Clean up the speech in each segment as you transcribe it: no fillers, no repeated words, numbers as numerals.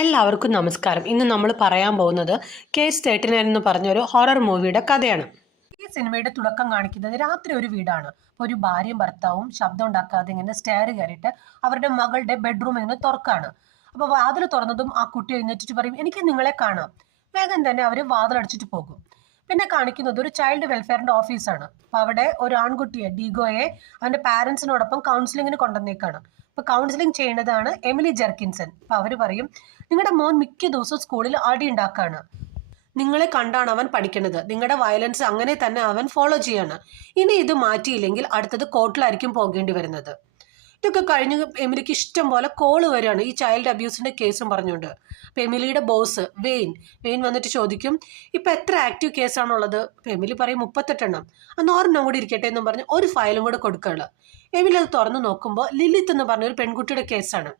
എല്ലാവർക്കും നമസ്കാരം. ഇന്ന് നമ്മൾ പറയാൻ പോകുന്നത് കേസ് 39 എന്ന് പറഞ്ഞൊരു ഹൊറർ മൂവിയുടെ കഥയാണ്. ഈ സിനിമയുടെ തുടക്കം കാണിക്കുന്നത് രാത്രി ഒരു വീടാണ്. ഒരു ഭാര്യയും ഭർത്താവും ശബ്ദം ഉണ്ടാക്കാതെ ഇങ്ങനെ സ്റ്റെയർ കയറിയിട്ട് അവരുടെ മകളുടെ ബെഡ്റൂം ഇങ്ങനെ തുറക്കാണ്. അപ്പോൾ വാതിൽ തുറന്നതും ആ കുട്ടി എഴുന്നേറ്റിട്ട് പറയും, എനിക്ക് നിങ്ങളെ കാണാം. വേഗം തന്നെ അവർ വാതിലടച്ചിട്ട് പോകും. പിന്നെ കാണിക്കുന്നത് ഒരു ചൈൽഡ് വെൽഫെയറിന്റെ ഓഫീസാണ്. അപ്പൊ അവിടെ ഒരു ആൺകുട്ടിയെ ഡീഗോയെ അവന്റെ പാരന്റ്സിനോടൊപ്പം കൗൺസിലിങ്ങിന് കൊണ്ടുവന്നേക്കാണ്. അപ്പൊ കൗൺസിലിംഗ് ചെയ്യുന്നതാണ് എമിലി ജെർക്കിൻസൺ. അപ്പൊ അവര് പറയും, നിങ്ങളുടെ മോൻ മിക്ക ദിവസവും സ്കൂളിൽ അടി ഉണ്ടാക്കാണ്. നിങ്ങളെ കണ്ടാണ് അവൻ പഠിക്കുന്നത്. നിങ്ങളുടെ വയലൻസ് അങ്ങനെ തന്നെ അവൻ ഫോളോ ചെയ്യാണ്. ഇനി ഇത് മാറ്റിയില്ലെങ്കിൽ അടുത്തത് കോർട്ടിലായിരിക്കും പോകേണ്ടി വരുന്നത്. ഇതൊക്കെ കഴിഞ്ഞ് എമിലിക്ക് ഇഷ്ടം പോലെ കോള് വരികയാണ് ഈ ചൈൽഡ് അബ്യൂസിന്റെ കേസും പറഞ്ഞുകൊണ്ട്. അപ്പൊ എമിലിയുടെ ബോസ് വെയിൻ വന്നിട്ട് ചോദിക്കും, ഇപ്പൊ എത്ര ആക്റ്റീവ് കേസാണുള്ളത്? അപ്പൊ എമിലി പറയും 38 അന്ന് ഒരെണ്ണം കൂടി ഇരിക്കട്ടെ എന്നും പറഞ്ഞ് ഒരു ഫയലും കൂടെ കൊടുക്കുകയുള്ളു. എമിലി അത് തുറന്നു നോക്കുമ്പോൾ ലിലിത്ത് എന്ന് പറഞ്ഞ ഒരു പെൺകുട്ടിയുടെ കേസാണ്.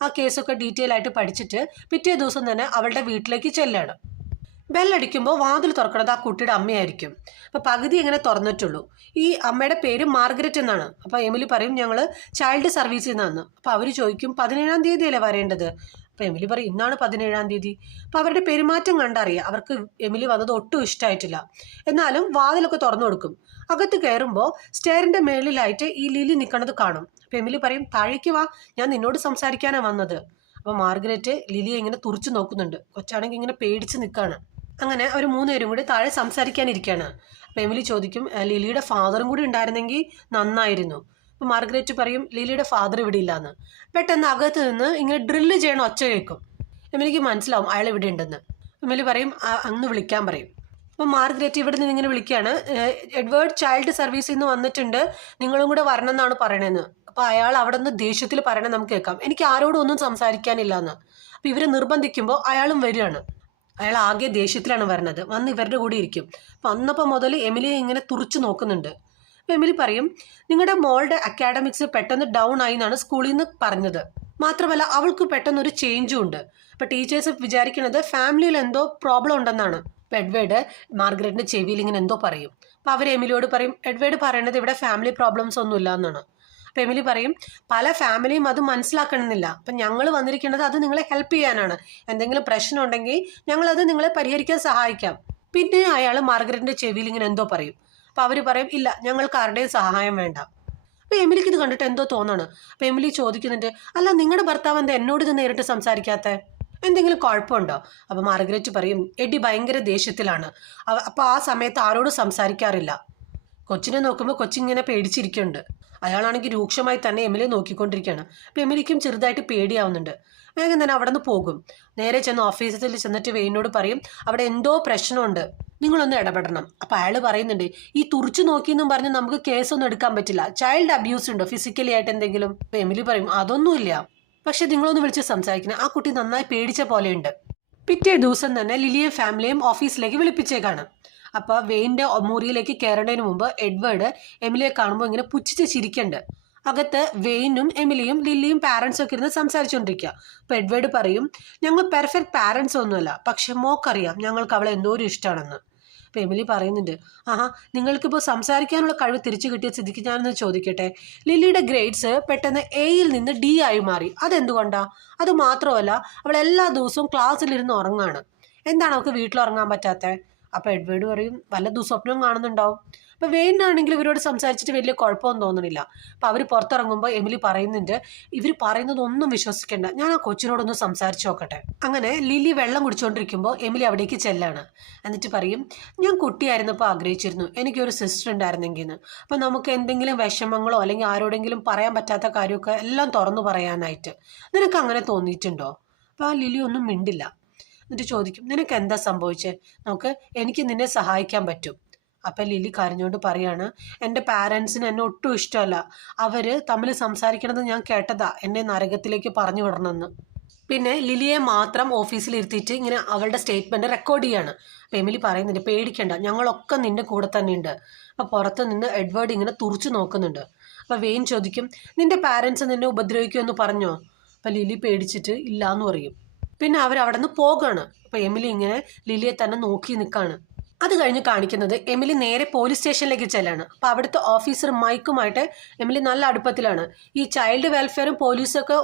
ആ കേസൊക്കെ ഡീറ്റെയിൽ ആയിട്ട് പഠിച്ചിട്ട് പിറ്റേ ദിവസം തന്നെ അവളുടെ വീട്ടിലേക്ക് ചെല്ലാണ്. ബെല്ലടിക്കുമ്പോൾ വാതിൽ തുറക്കണത് ആ കുട്ടിയുടെ അമ്മയായിരിക്കും. അപ്പൊ പകുതി എങ്ങനെ തുറന്നിട്ടുള്ളൂ. ഈ അമ്മയുടെ പേര് മാർഗരറ്റ് എന്നാണ്. അപ്പൊ എമിലി പറയും, ഞങ്ങൾ ചൈൽഡ് സർവീസിൽ നിന്നാണ്. അപ്പൊ അവര് ചോദിക്കും, 17-ാം തീയതിയല്ലേ വരേണ്ടത്? അപ്പൊ എമിലി പറയും, ഇന്നാണ് 17-ാം തീയതി. അപ്പൊ അവരുടെ പെരുമാറ്റം കണ്ടറിയാം അവർക്ക് എമിലി വന്നത് ഒട്ടും ഇഷ്ടമായിട്ടില്ല. എന്നാലും വാതിലൊക്കെ തുറന്നു കൊടുക്കും. അകത്ത് കയറുമ്പോൾ സ്റ്റെയറിന്റെ മേളിലായിട്ട് ഈ ലിലി നിൽക്കണത് കാണും. അപ്പൊ എമിലി പറയും, താഴേക്ക് വാ, ഞാൻ നിന്നോട് സംസാരിക്കാനാ വന്നത്. അപ്പൊ മാർഗരറ്റ് ലിലിയെ ഇങ്ങനെ തുറച്ചു നോക്കുന്നുണ്ട്. കൊച്ചാണെങ്കിൽ ഇങ്ങനെ പേടിച്ച് നിൽക്കാണ്. അങ്ങനെ അവർ 3 പേരും കൂടി താഴെ സംസാരിക്കാനിരിക്കുകയാണ്. അപ്പം എമിലി ചോദിക്കും, ലിലിയുടെ ഫാദറും കൂടി ഉണ്ടായിരുന്നെങ്കിൽ നന്നായിരുന്നു. അപ്പം മാർഗരറ്റ് പറയും, ലിലിയുടെ ഫാദർ ഇവിടെ ഇല്ലാന്ന്. പെട്ടെന്ന് അകത്ത് നിന്ന് ഇങ്ങനെ ഡ്രില്ല് ചെയ്യണ ഒച്ച കേൾക്കും. എമിലിക്ക് മനസ്സിലാവും അയാൾ ഇവിടെ ഉണ്ടെന്ന്. എമിലി പറയും, അന്ന് വിളിക്കാൻ പറയും. അപ്പം മാർഗരറ്റ് ഇവിടെ നിന്ന് ഇങ്ങനെ വിളിക്കുകയാണ്, എഡ്വേർഡ് ചൈൽഡ് സർവീസിൽ നിന്ന് വന്നിട്ടുണ്ട്, നിങ്ങളും കൂടെ വരണം എന്നാണ് പറയണതെന്ന്. അപ്പം അയാൾ അവിടെ നിന്ന് ദേഷ്യത്തിൽ പറയണത് നമുക്ക് കേൾക്കാം, എനിക്ക് ആരോടും ഒന്നും സംസാരിക്കാനില്ല എന്ന്. അപ്പം ഇവരെ നിർബന്ധിക്കുമ്പോൾ അയാളും വരികയാണ്. അയാൾ ആകെ ദേഷ്യത്തിലാണ് വരുന്നത്. വന്ന് ഇവരുടെ കൂടെ ഇരിക്കും. അപ്പം അന്നപ്പോൾ മുതൽ എമിലിയെ ഇങ്ങനെ തുറച്ചു നോക്കുന്നുണ്ട്. അപ്പം എമിലി പറയും, നിങ്ങളുടെ മോളുടെ അക്കാഡമിക്സ് പെട്ടെന്ന് ഡൗൺ ആയി എന്നാണ് സ്കൂളിൽ നിന്ന് പറഞ്ഞത്. മാത്രമല്ല അവൾക്ക് പെട്ടെന്ന് ഒരു ചേഞ്ചും ഉണ്ട്. അപ്പം ടീച്ചേഴ്സ് വിചാരിക്കുന്നത് ഫാമിലിയിൽ എന്തോ പ്രോബ്ലം ഉണ്ടെന്നാണ്. അപ്പം എഡ്വേർഡ് മാർഗരറ്റിന്റെ ചെവിയിൽ ഇങ്ങനെ എന്തോ പറയും. അപ്പം അവർ എമിലിയോട് പറയും, എഡ്വേർഡ് പറയണത് ഇവിടെ ഫാമിലി പ്രോബ്ലംസ് ഒന്നും ഇല്ല എന്നാണ്. അപ്പം എമിലി പറയും, പല ഫാമിലിയും അത് മനസ്സിലാക്കണമെന്നില്ല. അപ്പം ഞങ്ങൾ വന്നിരിക്കുന്നത് അത് നിങ്ങളെ ഹെൽപ്പ് ചെയ്യാനാണ്. എന്തെങ്കിലും പ്രശ്നം ഉണ്ടെങ്കിൽ ഞങ്ങളത് നിങ്ങളെ പരിഹരിക്കാൻ സഹായിക്കാം. പിന്നെ അയാൾ മാർഗരറ്റിന്റെ ചെവിയിൽ ഇങ്ങനെ എന്തോ പറയും. അപ്പം അവർ പറയും, ഇല്ല, ഞങ്ങൾക്ക് ആരുടെയും സഹായം വേണ്ട. അപ്പം എമിലിക്ക് ഇത് കണ്ടിട്ട് എന്തോ തോന്നാണ്. അപ്പം എമിലി ചോദിക്കുന്നുണ്ട്, അല്ല, നിങ്ങളുടെ ഭർത്താവ് എന്താ എന്നോട് ഇത് നേരിട്ട് സംസാരിക്കാത്ത? എന്തെങ്കിലും കുഴപ്പമുണ്ടോ? അപ്പം മാർഗരറ്റ് പറയും, എഡി ഭയങ്കര ദേഷ്യത്തിലാണ്. അപ്പോൾ ആ സമയത്ത് ആരോടും സംസാരിക്കാറില്ല. കൊച്ചിനെ നോക്കുമ്പോൾ കൊച്ചിങ്ങനെ പേടിച്ചിരിക്കുന്നുണ്ട്. അയാളാണെങ്കിൽ രൂക്ഷമായി തന്നെ എമിലിയെ നോക്കിക്കൊണ്ടിരിക്കുകയാണ്. അപ്പം എമിലിക്കും ചെറുതായിട്ട് പേടിയാവുന്നുണ്ട്. വേഗം തന്നെ അവിടെ നിന്ന് പോകും. നേരെ ചെന്ന് ഓഫീസിൽ ചെന്നിട്ട് വെയിനോട് പറയും, അവിടെ എന്തോ പ്രശ്നമുണ്ട്, നിങ്ങളൊന്ന് ഇടപെടണം. അപ്പം അയാൾ പറയുന്നുണ്ട്, ഈ തുറച്ചു നോക്കിയെന്നും പറഞ്ഞ് നമുക്ക് കേസൊന്നും എടുക്കാൻ പറ്റില്ല. ചൈൽഡ് അബ്യൂസ് ഉണ്ടോ ഫിസിക്കലി ആയിട്ട് എന്തെങ്കിലും? അപ്പം എമിലി പറയും, അതൊന്നുമില്ല, പക്ഷെ നിങ്ങളൊന്ന് വിളിച്ച് സംസാരിക്കണം, ആ കുട്ടി നന്നായി പേടിച്ച പോലെയുണ്ട്. പിറ്റേ ദിവസം തന്നെ ലിലിയും ഫാമിലിയും ഓഫീസിലേക്ക് വിളിപ്പിച്ചേക്കാണ്. അപ്പോൾ വെയിൻ്റെ മുറിയിലേക്ക് കയറേണ്ടതിന് മുമ്പ് എഡ്വേർഡ് എമിലിയെ കാണുമ്പോൾ ഇങ്ങനെ പുച്ഛിച്ച് ചിരിക്കുന്നുണ്ട്. അകത്ത് വെയിനും എമിലിയും ലില്ലിയും പാരൻസും ഒക്കെ ഇരുന്ന് സംസാരിച്ചുകൊണ്ടിരിക്കുക. അപ്പോൾ എഡ്വേർഡ് പറയും, ഞങ്ങൾ പെർഫെക്റ്റ് പാരൻസ് ഒന്നുമല്ല, പക്ഷെ മോക്കറിയാം ഞങ്ങൾക്ക് അവളെ എന്തോരം ഇഷ്ടമാണെന്ന്. അപ്പോൾ എമിലി പറയുന്നുണ്ട്, ആഹാ, നിങ്ങൾക്കിപ്പോൾ സംസാരിക്കാനുള്ള കഴിവ് തിരിച്ചു കിട്ടിയ സ്ഥിതിക്ക് ഞാനൊന്ന് ചോദിക്കട്ടെ, ലില്ലിയുടെ ഗ്രേഡ്സ് പെട്ടെന്ന് എയിൽ നിന്ന് ഡി ആയി മാറി, അതെന്തുകൊണ്ടാ? അത് മാത്രമല്ല, അവൾ എല്ലാ ദിവസവും ക്ലാസ്സിലിരുന്ന് ഉറങ്ങാണ്. എന്താണ് അവൾക്ക് വീട്ടിൽ ഉറങ്ങാൻ പറ്റാത്തത്? അപ്പോൾ എഡ്വേർഡ് പറയും, വല്ല ദുസ്വപ്നം കാണുന്നുണ്ടാവും. അപ്പോൾ വെയിനാണെങ്കിൽ ഇവരോട് സംസാരിച്ചിട്ട് വലിയ കുഴപ്പമൊന്നും തോന്നുന്നില്ല. അപ്പോൾ അവർ പുറത്തിറങ്ങുമ്പോൾ എമിലി പറയുന്നുണ്ട്, ഇവർ പറയുന്നതൊന്നും വിശ്വസിക്കേണ്ട, ഞാൻ ആ കൊച്ചിനോടൊന്ന് സംസാരിച്ച് നോക്കട്ടെ. അങ്ങനെ ലിലി വെള്ളം കുടിച്ചുകൊണ്ടിരിക്കുമ്പോൾ എമിലി അവിടേക്ക് ചെല്ലാണ്. എന്നിട്ട് പറയും, ഞാൻ കുട്ടിയായിരുന്നപ്പോൾ ആഗ്രഹിച്ചിരുന്നു എനിക്കൊരു സിസ്റ്റർ ഉണ്ടായിരുന്നെങ്കിൽ. അപ്പോൾ നമുക്ക് എന്തെങ്കിലും വിഷമങ്ങളോ അല്ലെങ്കിൽ ആരോടെങ്കിലും പറയാൻ പറ്റാത്ത കാര്യമൊക്കെ എല്ലാം തുറന്നു പറയാനായിട്ട്. നിനക്ക് അങ്ങനെ തോന്നിയിട്ടുണ്ടോ? അപ്പോൾ ആ ലിലി ഒന്നും മിണ്ടില്ല. എന്നിട്ട് ചോദിക്കും, നിനക്ക് എന്താ സംഭവിച്ചത്? എനിക്ക് നിന്നെ സഹായിക്കാൻ പറ്റും. അപ്പം ലിലി കരഞ്ഞുകൊണ്ട് പറയാണ്, എൻ്റെ പാരൻസിന് എന്നെ ഒട്ടും ഇഷ്ടമല്ല, അവർ തമ്മിൽ സംസാരിക്കണത് ഞാൻ കേട്ടതാ, എന്നെ നരകത്തിലേക്ക് പറഞ്ഞു വിടണമെന്ന്. പിന്നെ ലിലിയെ മാത്രം ഓഫീസിൽ ഇരുത്തിയിട്ട് ഇങ്ങനെ അവളുടെ സ്റ്റേറ്റ്മെൻറ്റ് റെക്കോർഡ് ചെയ്യാണ്. അപ്പം എമിലി പറയുന്നുണ്ട്, പേടിക്കണ്ട, ഞങ്ങളൊക്കെ നിൻ്റെ കൂടെ തന്നെ ഉണ്ട്. അപ്പം പുറത്ത് നിന്ന് എഡ്വേർഡ് ഇങ്ങനെ തുറച്ചു നോക്കുന്നുണ്ട്. അപ്പം വെയിൻ ചോദിക്കും, നിൻ്റെ പാരൻസ് നിന്നെ ഉപദ്രവിക്കുമെന്ന് പറഞ്ഞോ? അപ്പം ലിലി പേടിച്ചിട്ട് ഇല്ല എന്ന് പറയും. പിന്നെ അവരവിടെ നിന്ന് പോകാണ്. അപ്പം എമിലി ഇങ്ങനെ ലിലിയെ തന്നെ നോക്കി നിൽക്കുകയാണ്. അത് കഴിഞ്ഞ് കാണിക്കുന്നത് എമിലി നേരെ പോലീസ് സ്റ്റേഷനിലേക്ക് ചെല്ലാണ്. അപ്പോൾ അവിടുത്തെ ഓഫീസർ മൈക്കുമായിട്ട് എമിലി നല്ല അടുപ്പത്തിലാണ്. ഈ ചൈൽഡ് വെൽഫെയറും പോലീസൊക്കെ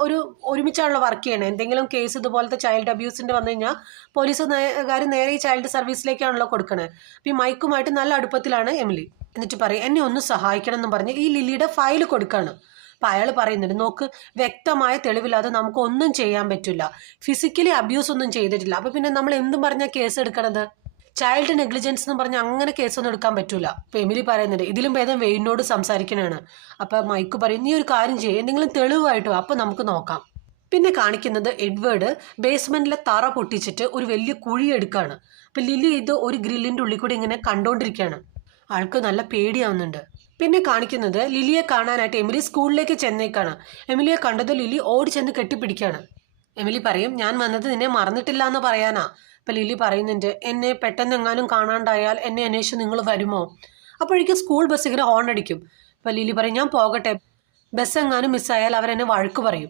ഒരുമിച്ചാണല്ലോ വർക്ക് ചെയ്യണത്. എന്തെങ്കിലും കേസ് ഇതുപോലത്തെ ചൈൽഡ് അബ്യൂസിൻ്റെ വന്നു കഴിഞ്ഞാൽ പോലീസുകാർ നേരെ ഈ ചൈൽഡ് സർവീസിലേക്കാണല്ലോ കൊടുക്കണത്. അപ്പോൾ ഈ മൈക്കുമായിട്ട് നല്ല അടുപ്പത്തിലാണ് എമിലി. എന്നിട്ട് പറയും എന്നെ ഒന്ന് സഹായിക്കണം എന്ന് പറഞ്ഞ് ഈ ലില്ലിയുടെ ഫയൽ കൊടുക്കുകയാണ്. അപ്പം അയാൾ പറയുന്നുണ്ട്, നോക്ക്, വ്യക്തമായ തെളിവില്ലാതെ നമുക്ക് ഒന്നും ചെയ്യാൻ പറ്റില്ല. ഫിസിക്കലി അബ്യൂസ് ഒന്നും ചെയ്തിട്ടില്ല. അപ്പം പിന്നെ നമ്മൾ എന്തും പറഞ്ഞാൽ കേസ് എടുക്കണത്? ചൈൽഡ് നെഗ്ലിജൻസ് എന്ന് പറഞ്ഞാൽ അങ്ങനെ കേസൊന്നും എടുക്കാൻ പറ്റൂല. അപ്പം എമിലി പറയുന്നുണ്ട് ഇതിലും ഭേദം വെയിനോട് സംസാരിക്കണതാണ്. അപ്പം മൈക്ക് പറയും നീ ഒരു കാര്യം ചെയ്യും, എന്തെങ്കിലും തെളിവായിട്ടോ അപ്പം നമുക്ക് നോക്കാം. പിന്നെ കാണിക്കുന്നത് എഡ്വേർഡ് ബേസ്മെന്റിലെ തറ പൊട്ടിച്ചിട്ട് ഒരു വലിയ കുഴി എടുക്കുകയാണ്. അപ്പം ലില്ലി ഇത് ഒരു ഗ്രില്ലിൻ്റെ ഉള്ളിൽ കൂടി ഇങ്ങനെ കണ്ടുകൊണ്ടിരിക്കുകയാണ്. ആൾക്ക് നല്ല പേടിയാവുന്നുണ്ട്. പിന്നെ കാണിക്കുന്നത് ലില്ലിയെ കാണാനായിട്ട് എമിലി സ്കൂളിലേക്ക് ചെന്നേക്കാണ്. എമിലിയെ കണ്ടത് ലില്ലി ഓടി ചെന്ന് കെട്ടിപ്പിടിക്കുകയാണ്. എമിലി പറയും ഞാൻ വന്നത് നിന്നെ മറന്നിട്ടില്ല എന്ന് പറയാനാ. അപ്പം ലില്ലി പറയുന്നുണ്ട് എന്നെ പെട്ടെന്ന് എങ്ങാനും കാണാണ്ടായാൽ എന്നെ അന്വേഷിച്ച് നിങ്ങൾ വരുമോ? അപ്പോഴേക്കും സ്കൂൾ ബസ് ഇങ്ങനെ ഹോൺ അടിക്കും. അപ്പം ലില്ലി പറയും ഞാൻ പോകട്ടെ, ബസ് എങ്ങാനും മിസ്സായാൽ അവരെന്നെ വഴക്ക് പറയും.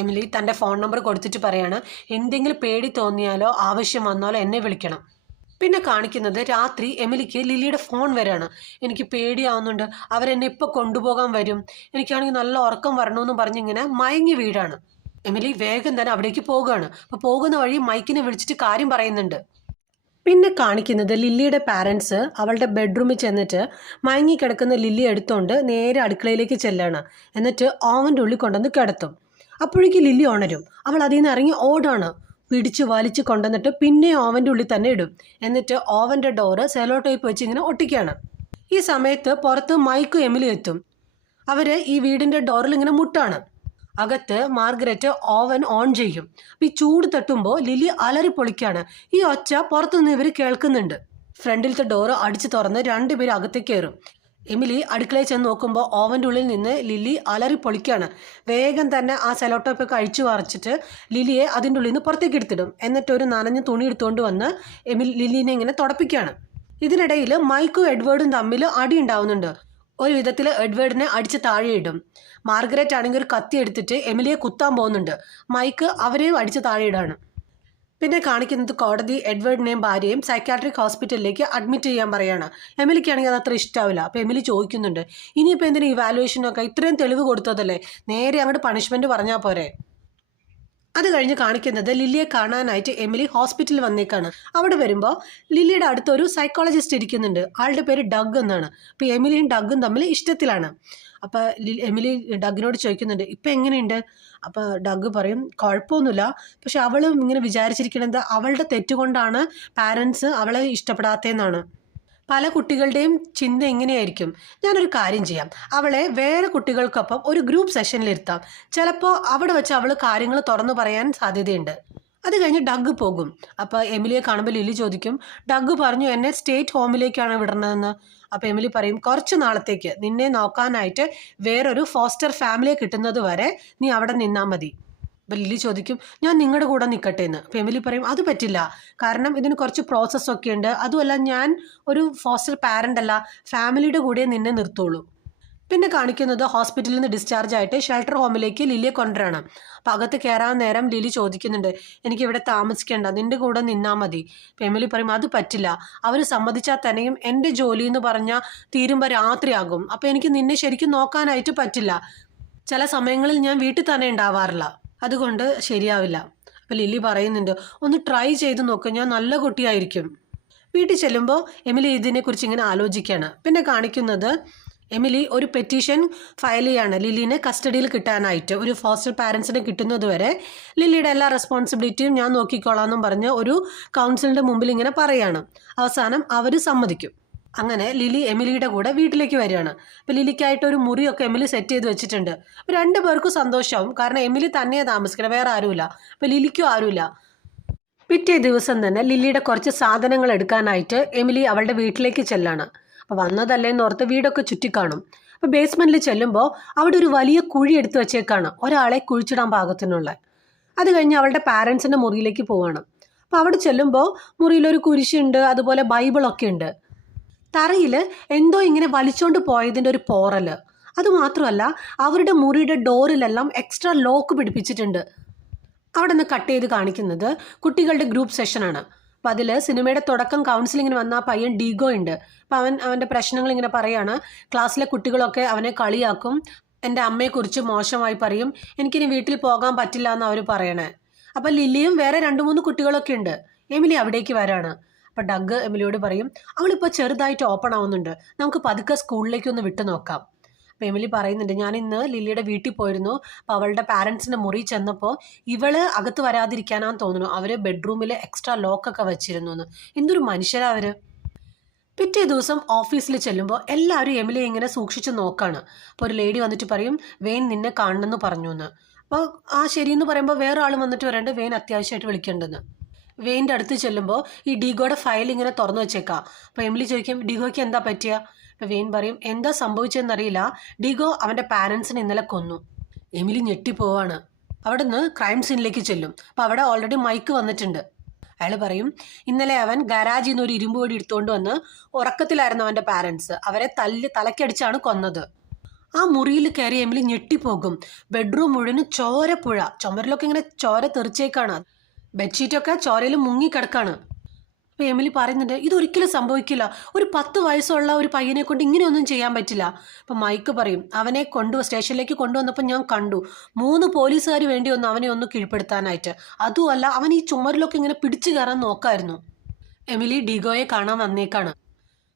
എമിലി തൻ്റെ ഫോൺ നമ്പർ കൊടുത്തിട്ട് പറയാണ് എന്തെങ്കിലും പേടി തോന്നിയാലോ ആവശ്യം വന്നാലോ എന്നെ വിളിക്കണം. പിന്നെ കാണിക്കുന്നത് രാത്രി എമിലിക്ക് ലില്ലിയുടെ ഫോൺ വരാണ്. എനിക്ക് പേടിയാവുന്നുണ്ട്, അവരെന്നെ ഇപ്പോൾ കൊണ്ടുപോകാൻ വരും, എനിക്കാണെങ്കിൽ നല്ല ഉറക്കം വരണമെന്ന് പറഞ്ഞിങ്ങനെ മയങ്ങി വീഴാണ്. എമിലി വേഗം തന്നെ അവിടേക്ക് പോകുകയാണ്. അപ്പോൾ പോകുന്ന വഴി മൈക്കിനെ വിളിച്ചിട്ട് കാര്യം പറയുന്നുണ്ട്. പിന്നെ കാണിക്കുന്നത് ലില്ലിയുടെ പാരൻസ് അവളുടെ ബെഡ്റൂമിൽ ചെന്നിട്ട് മയങ്ങി കിടക്കുന്ന ലില്ലി എടുത്തുകൊണ്ട് നേരെ അടുക്കളയിലേക്ക് ചെല്ലാണ്. എന്നിട്ട് ഓവൻ്റെ ഉള്ളിൽ കൊണ്ടുവന്ന് കിടത്തും. അപ്പോഴേക്ക് ലില്ലി ഉണരും. അവൾ അതിൽ നിന്ന് ഇറങ്ങി ഓടാണ്. പിടിച്ച് വലിച്ച് കൊണ്ടുവന്നിട്ട് പിന്നെ ഓവൻ്റെ ഉള്ളിൽ തന്നെ ഇടും. എന്നിട്ട് ഓവൻ്റെ ഡോറ് സെലോ ടേപ്പ് വെച്ച് ഇങ്ങനെ ഒട്ടിക്കുകയാണ്. ഈ സമയത്ത് പുറത്ത് മൈക്കും എമിലി എത്തും. അവർ ഈ വീടിൻ്റെ ഡോറിൽ ഇങ്ങനെ മുട്ടാണ്. അകത്ത് മാർഗരറ്റ് ഓവൻ ഓൺ ചെയ്യും. അപ്പം ഈ ചൂട് തട്ടുമ്പോൾ ലില്ലി അലറി പൊളിക്കുകയാണ്. ഈ ഒച്ച പുറത്തുനിന്ന് ഇവർ കേൾക്കുന്നുണ്ട്. ഫ്രണ്ടിലത്തെ ഡോറ് അടിച്ചു തുറന്ന് രണ്ടുപേരും അകത്തേക്ക് കയറും. എമിലി അടുക്കളയിൽ ചെന്ന് നോക്കുമ്പോൾ ഓവൻ്റെ ഉള്ളിൽ നിന്ന് ലില്ലി അലറി പൊളിക്കുകയാണ്. വേഗം തന്നെ ആ സെലോട്ടോപ്പൊക്കെ അഴിച്ചു പറിച്ചിട്ട് ലില്ലിയെ അതിൻ്റെ ഉള്ളിൽ നിന്ന് പുറത്തേക്ക് എടുത്തിടും. എന്നിട്ട് ഒരു നനഞ്ഞ തുണി എടുത്തുകൊണ്ട് വന്ന് ലില്ലിനെ ഇങ്ങനെ തുടപ്പിക്കുകയാണ്. ഇതിനിടയിൽ മൈക്കും എഡ്വേർഡും തമ്മിൽ അടി ഉണ്ടാവുന്നുണ്ട്. ഒരു വിധത്തിൽ എഡ്വേർഡിനെ അടിച്ച് താഴെയിടും. മാർഗരറ്റ് ആണെങ്കിൽ ഒരു കത്തി എടുത്തിട്ട് എമിലിയെ കുത്താൻ പോകുന്നുണ്ട്. മൈക്ക് അവരെയും അടിച്ച് താഴെയിടാണ്. പിന്നെ കാണിക്കുന്നത് കോടതി എഡ്വേർഡിനെയും ഭാര്യയും സൈക്കാട്രിക് ഹോസ്പിറ്റലിലേക്ക് അഡ്മിറ്റ് ചെയ്യാൻ പറയാണ്. എമിലിക്കാണെങ്കിൽ അത് അത്ര ഇഷ്ടാവില്ല. അപ്പോൾ എമിലി ചോദിക്കുന്നുണ്ട് ഇനിയിപ്പോൾ എന്തിനാ ഇവാലുവേഷനൊക്കെ, ഇത്രയും തെളിവ് കൊടുത്തതല്ലേ, നേരെ അങ്ങോട്ട് പണിഷ്മെൻറ്റ് പറഞ്ഞാൽ പോരെ. അത് കഴിഞ്ഞ് കാണിക്കുന്നത് ലില്ലിയെ കാണാനായിട്ട് എമിലി ഹോസ്പിറ്റലിൽ വന്നേക്കാണ്. അവിടെ വരുമ്പോൾ ലില്ലിയുടെ അടുത്തൊരു സൈക്കോളജിസ്റ്റ് ഇരിക്കുന്നുണ്ട്. ആളുടെ പേര് ഡഗ് എന്നാണ്. അപ്പോൾ എമിലിയും ഡഗും തമ്മിൽ ഇഷ്ടത്തിലാണ്. അപ്പോൾ എമിലി ഡഗിനോട് ചോദിക്കുന്നുണ്ട് ഇപ്പം എങ്ങനെയുണ്ട്? അപ്പോൾ ഡഗ് പറയും കുഴപ്പമൊന്നുമില്ല, പക്ഷെ അവളും ഇങ്ങനെ വിചാരിച്ചിരിക്കുന്നത് അവളുടെ തെറ്റുകൊണ്ടാണ് പാരൻസ് അവളെ ഇഷ്ടപ്പെടാത്തതെന്നാണ്. പല കുട്ടികളുടെയും ചിന്ത എങ്ങനെയായിരിക്കും, ഞാനൊരു കാര്യം ചെയ്യാം, അവളെ വേറെ കുട്ടികൾക്കൊപ്പം ഒരു ഗ്രൂപ്പ് സെഷനിലിരുത്താം, ചിലപ്പോൾ അവിടെ വെച്ച് അവൾ കാര്യങ്ങൾ തുറന്നു പറയാൻ സാധ്യതയുണ്ട്. അത് കഴിഞ്ഞ് ഡഗ് പോകും. അപ്പോൾ എമിലിയെ കാണുമ്പോൾ ലില്ലി ചോദിക്കും ഡഗ് പറഞ്ഞു എന്നെ സ്റ്റേറ്റ് ഹോമിലേക്കാണ് വിടണമെന്ന്. അപ്പോൾ എമിലി പറയും കുറച്ച് നാളത്തേക്ക് നിന്നെ നോക്കാനായിട്ട് വേറൊരു ഫോസ്റ്റർ ഫാമിലിയെ കിട്ടുന്നത് വരെ നീ അവിടെ നിന്നാൽ മതി. അപ്പോൾ ലില്ലി ചോദിക്കും ഞാൻ നിങ്ങളുടെ കൂടെ നിൽക്കട്ടെ എന്ന്. അപ്പോൾ എമിലി പറയും അത് പറ്റില്ല, കാരണം ഇതിന് കുറച്ച് പ്രോസസ്സൊക്കെ ഉണ്ട്, അതുമല്ല ഞാൻ ഒരു ഫോസ്റ്റർ പാരൻ്റ് അല്ല, ഫാമിലിയുടെ കൂടെ നിന്നെ നിർത്തുള്ളൂ. പിന്നെ കാണിക്കുന്നത് ഹോസ്പിറ്റലിൽ നിന്ന് ഡിസ്ചാർജ് ആയിട്ട് ഷെൽട്ടർ ഹോമിലേക്ക് ലില്ലിയെ കൊണ്ടുവരണം. അപ്പം അകത്ത് കയറാൻ നേരം ലില്ലി ചോദിക്കുന്നുണ്ട് എനിക്കിവിടെ താമസിക്കേണ്ട, നിൻ്റെ കൂടെ നിന്നാൽ മതി. അപ്പം എമിലി പറയും അത് പറ്റില്ല, അവർ സമ്മതിച്ചാൽ തന്നെയും എൻ്റെ ജോലി എന്ന് പറഞ്ഞാൽ തീരുമ്പോൾ രാത്രിയാകും, അപ്പോൾ എനിക്ക് നിന്നെ ശരിക്കും നോക്കാനായിട്ട് പറ്റില്ല, ചില സമയങ്ങളിൽ ഞാൻ വീട്ടിൽ തന്നെ ഉണ്ടാവാറില്ല, അതുകൊണ്ട് ശരിയാവില്ല. അപ്പം ലില്ലി പറയുന്നുണ്ട് ഒന്ന് ട്രൈ ചെയ്ത് നോക്ക്, ഞാൻ നല്ല കുട്ടിയായിരിക്കും. വീട്ടിൽ ചെല്ലുമ്പോൾ എമിലി ഇതിനെക്കുറിച്ച് ഇങ്ങനെ ആലോചിക്കുകയാണ്. പിന്നെ കാണിക്കുന്നത് എമിലി ഒരു പെറ്റീഷൻ ഫയൽ ചെയ്യാണ് ലില്ലിനെ കസ്റ്റഡിയിൽ കിട്ടാനായിട്ട്. ഒരു ഫോസ്റ്റർ പാരൻസിനെ കിട്ടുന്നത് വരെ ലില്ലിയുടെ എല്ലാ റെസ്പോൺസിബിലിറ്റിയും ഞാൻ നോക്കിക്കോളാമെന്നും പറഞ്ഞ് ഒരു കൗൺസിലിൻ്റെ മുമ്പിൽ ഇങ്ങനെ പറയാണ്. അവസാനം അവർ സമ്മതിക്കും. അങ്ങനെ ലില്ലി എമിലിയുടെ കൂടെ വീട്ടിലേക്ക് വരികയാണ്. അപ്പോൾ ലില്ലിക്കായിട്ട് ഒരു മുറിയൊക്കെ എമിലി സെറ്റ് ചെയ്ത് വെച്ചിട്ടുണ്ട്. അപ്പോൾ രണ്ടു പേർക്കും സന്തോഷമാവും, കാരണം എമിലി തന്നെ താമസിക്കണം, വേറെ ആരുമില്ല. അപ്പോൾ ലില്ലിക്കും ആരുമില്ല. പിറ്റേ ദിവസം തന്നെ ലില്ലിയുടെ കുറച്ച് സാധനങ്ങൾ എടുക്കാനായിട്ട് എമിലി അവളുടെ വീട്ടിലേക്ക് ചെല്ലാണ്. അപ്പോൾ വന്നതല്ലേന്ന് ഓർത്ത് വീടൊക്കെ ചുറ്റിക്കാണും. അപ്പോൾ ബേസ്മെൻറ്റിൽ ചെല്ലുമ്പോൾ അവിടെ ഒരു വലിയ കുഴി എടുത്തു വെച്ചേക്കാണ്, ഒരാളെ കുഴിച്ചിടാൻ പാകത്തിനുള്ള. അത് കഴിഞ്ഞ് അവളുടെ പാരൻസിൻ്റെ മുറിയിലേക്ക് പോവാണ്. അപ്പോൾ അവിടെ ചെല്ലുമ്പോൾ മുറിയിലൊരു കുരിശുണ്ട്, അതുപോലെ ബൈബിളൊക്കെ ഉണ്ട്. തറയിൽ എന്തോ ഇങ്ങനെ വലിച്ചോണ്ട് പോയതിൻ്റെ ഒരു പോറൽ. അതുമാത്രമല്ല അവരുടെ മുറിയുടെ ഡോറിലെല്ലാം എക്സ്ട്രാ ലോക്ക് പിടിപ്പിച്ചിട്ടുണ്ട്. അവിടെ നിന്ന് കട്ട് ചെയ്ത് കാണിക്കുന്നത് കുട്ടികളുടെ ഗ്രൂപ്പ് സെഷനാണ്. അപ്പം അതിൽ സിനിമയുടെ തുടക്കം കൗൺസിലിങ്ങിന് വന്ന ആ പയ്യൻ ഡീഗോ ഉണ്ട്. അപ്പം അവൻ്റെ പ്രശ്നങ്ങൾ ഇങ്ങനെ പറയാണ്. ക്ലാസ്സിലെ കുട്ടികളൊക്കെ അവനെ കളിയാക്കും, എൻ്റെ അമ്മയെക്കുറിച്ച് മോശമായി പറയും, എനിക്കിനി വീട്ടിൽ പോകാൻ പറ്റില്ല എന്ന് അവർ പറയണേ. അപ്പം ലില്ലിയും വേറെ 2-3 കുട്ടികളൊക്കെ ഉണ്ട്. എമിലി അവിടേക്ക് വരാണ്. അപ്പം ഡഗ് എമിലിയോട് പറയും, അവളിപ്പോൾ ചെറുതായിട്ട് ഓപ്പൺ ആവുന്നുണ്ട്, നമുക്ക് പതുക്കെ സ്കൂളിലേക്ക് ഒന്ന് വിട്ടു നോക്കാം. അപ്പം എമിലി പറയുന്നുണ്ട്, ഞാൻ ഇന്ന് ലില്ലിയുടെ വീട്ടിൽ പോയിരുന്നു. അപ്പം അവളുടെ പാരൻസിൻ്റെ മുറി ചെന്നപ്പോൾ ഇവള് അകത്ത് വരാതിരിക്കാനാന്ന് തോന്നുന്നു അവർ ബെഡ്റൂമിൽ എക്സ്ട്രാ ലോക്കൊക്കെ വെച്ചിരുന്നു എന്ന്. എന്തൊരു മനുഷ്യരാ അവർ. പിറ്റേ ദിവസം ഓഫീസിൽ ചെല്ലുമ്പോൾ എല്ലാവരും എമിലിയെ ഇങ്ങനെ സൂക്ഷിച്ച് നോക്കാണ്. അപ്പോൾ ഒരു ലേഡി വന്നിട്ട് പറയും, വെയിൻ നിന്നെ കാണണമെന്ന് പറഞ്ഞു എന്ന്. അപ്പോൾ ആ ശരിയെന്ന് പറയുമ്പോൾ വേറെ ആൾ വന്നിട്ട് പറയണ്ട്, വെയിൻ അത്യാവശ്യമായിട്ട് വിളിക്കേണ്ടെന്ന്. വെയിൻ്റെ അടുത്ത് ചെല്ലുമ്പോൾ ഈ ഡീഗോയുടെ ഫയൽ ഇങ്ങനെ തുറന്നു വെച്ചേക്കാം. അപ്പോൾ എമിലി ചോദിക്കും, ഡീഗോയ്ക്ക് എന്താ പറ്റിയ? അപ്പോൾ വെയിൻ പറയും, എന്താ സംഭവിച്ചതെന്നറിയില്ല, ഡീഗോ അവൻ്റെ പാരൻസിനെ ഇന്നലെ കൊന്നു. എമിലി ഞെട്ടിപ്പോവാണ്. അവിടെ നിന്ന് ക്രൈം സീനിലേക്ക് ചെല്ലും. അപ്പോൾ അവിടെ ഓൾറെഡി മൈക്ക് വന്നിട്ടുണ്ട്. അയാൾ പറയും, ഇന്നലെ അവൻ ഗാരാജിൽ നിന്ന് ഒരു ഇരുമ്പ് പൊടി എടുത്തുകൊണ്ട് വന്ന് ഉറക്കത്തിലായിരുന്നു അവൻ്റെ പാരൻസ്, അവരെ തലക്കടിച്ചാണ് കൊന്നത്. ആ മുറിയിൽ കയറി എമിലി ഞെട്ടിപ്പോകും. ബെഡ്റൂം മുഴുവനും ചോരപ്പുഴ, ചുമരിലൊക്കെ ഇങ്ങനെ ചോര തെറിച്ചേക്കാണ്, ബെഡ്ഷീറ്റൊക്കെ ചോരയിൽ മുങ്ങിക്കിടക്കാണ്. അപ്പോൾ എമിലി പറയുന്നുണ്ട്, ഇതൊരിക്കലും സംഭവിക്കില്ല, ഒരു 10 വയസ്സുള്ള ഒരു പയ്യനെ കൊണ്ട് ഇങ്ങനെയൊന്നും ചെയ്യാൻ പറ്റില്ല. അപ്പം മൈക്ക് പറയും, അവനെ സ്റ്റേഷനിലേക്ക് കൊണ്ടുവന്നപ്പോൾ ഞാൻ കണ്ടു 3 പോലീസുകാർ വേണ്ടി വന്നു അവനെ ഒന്ന് കീഴ്പ്പെടുത്താനായിട്ട്. അതുമല്ല, അവൻ ഈ ചുമരിലൊക്കെ ഇങ്ങനെ പിടിച്ചു കയറാൻ നോക്കായിരുന്നു. എമിലി ഡീഗോയെ കാണാൻ വന്നേക്കാണ്.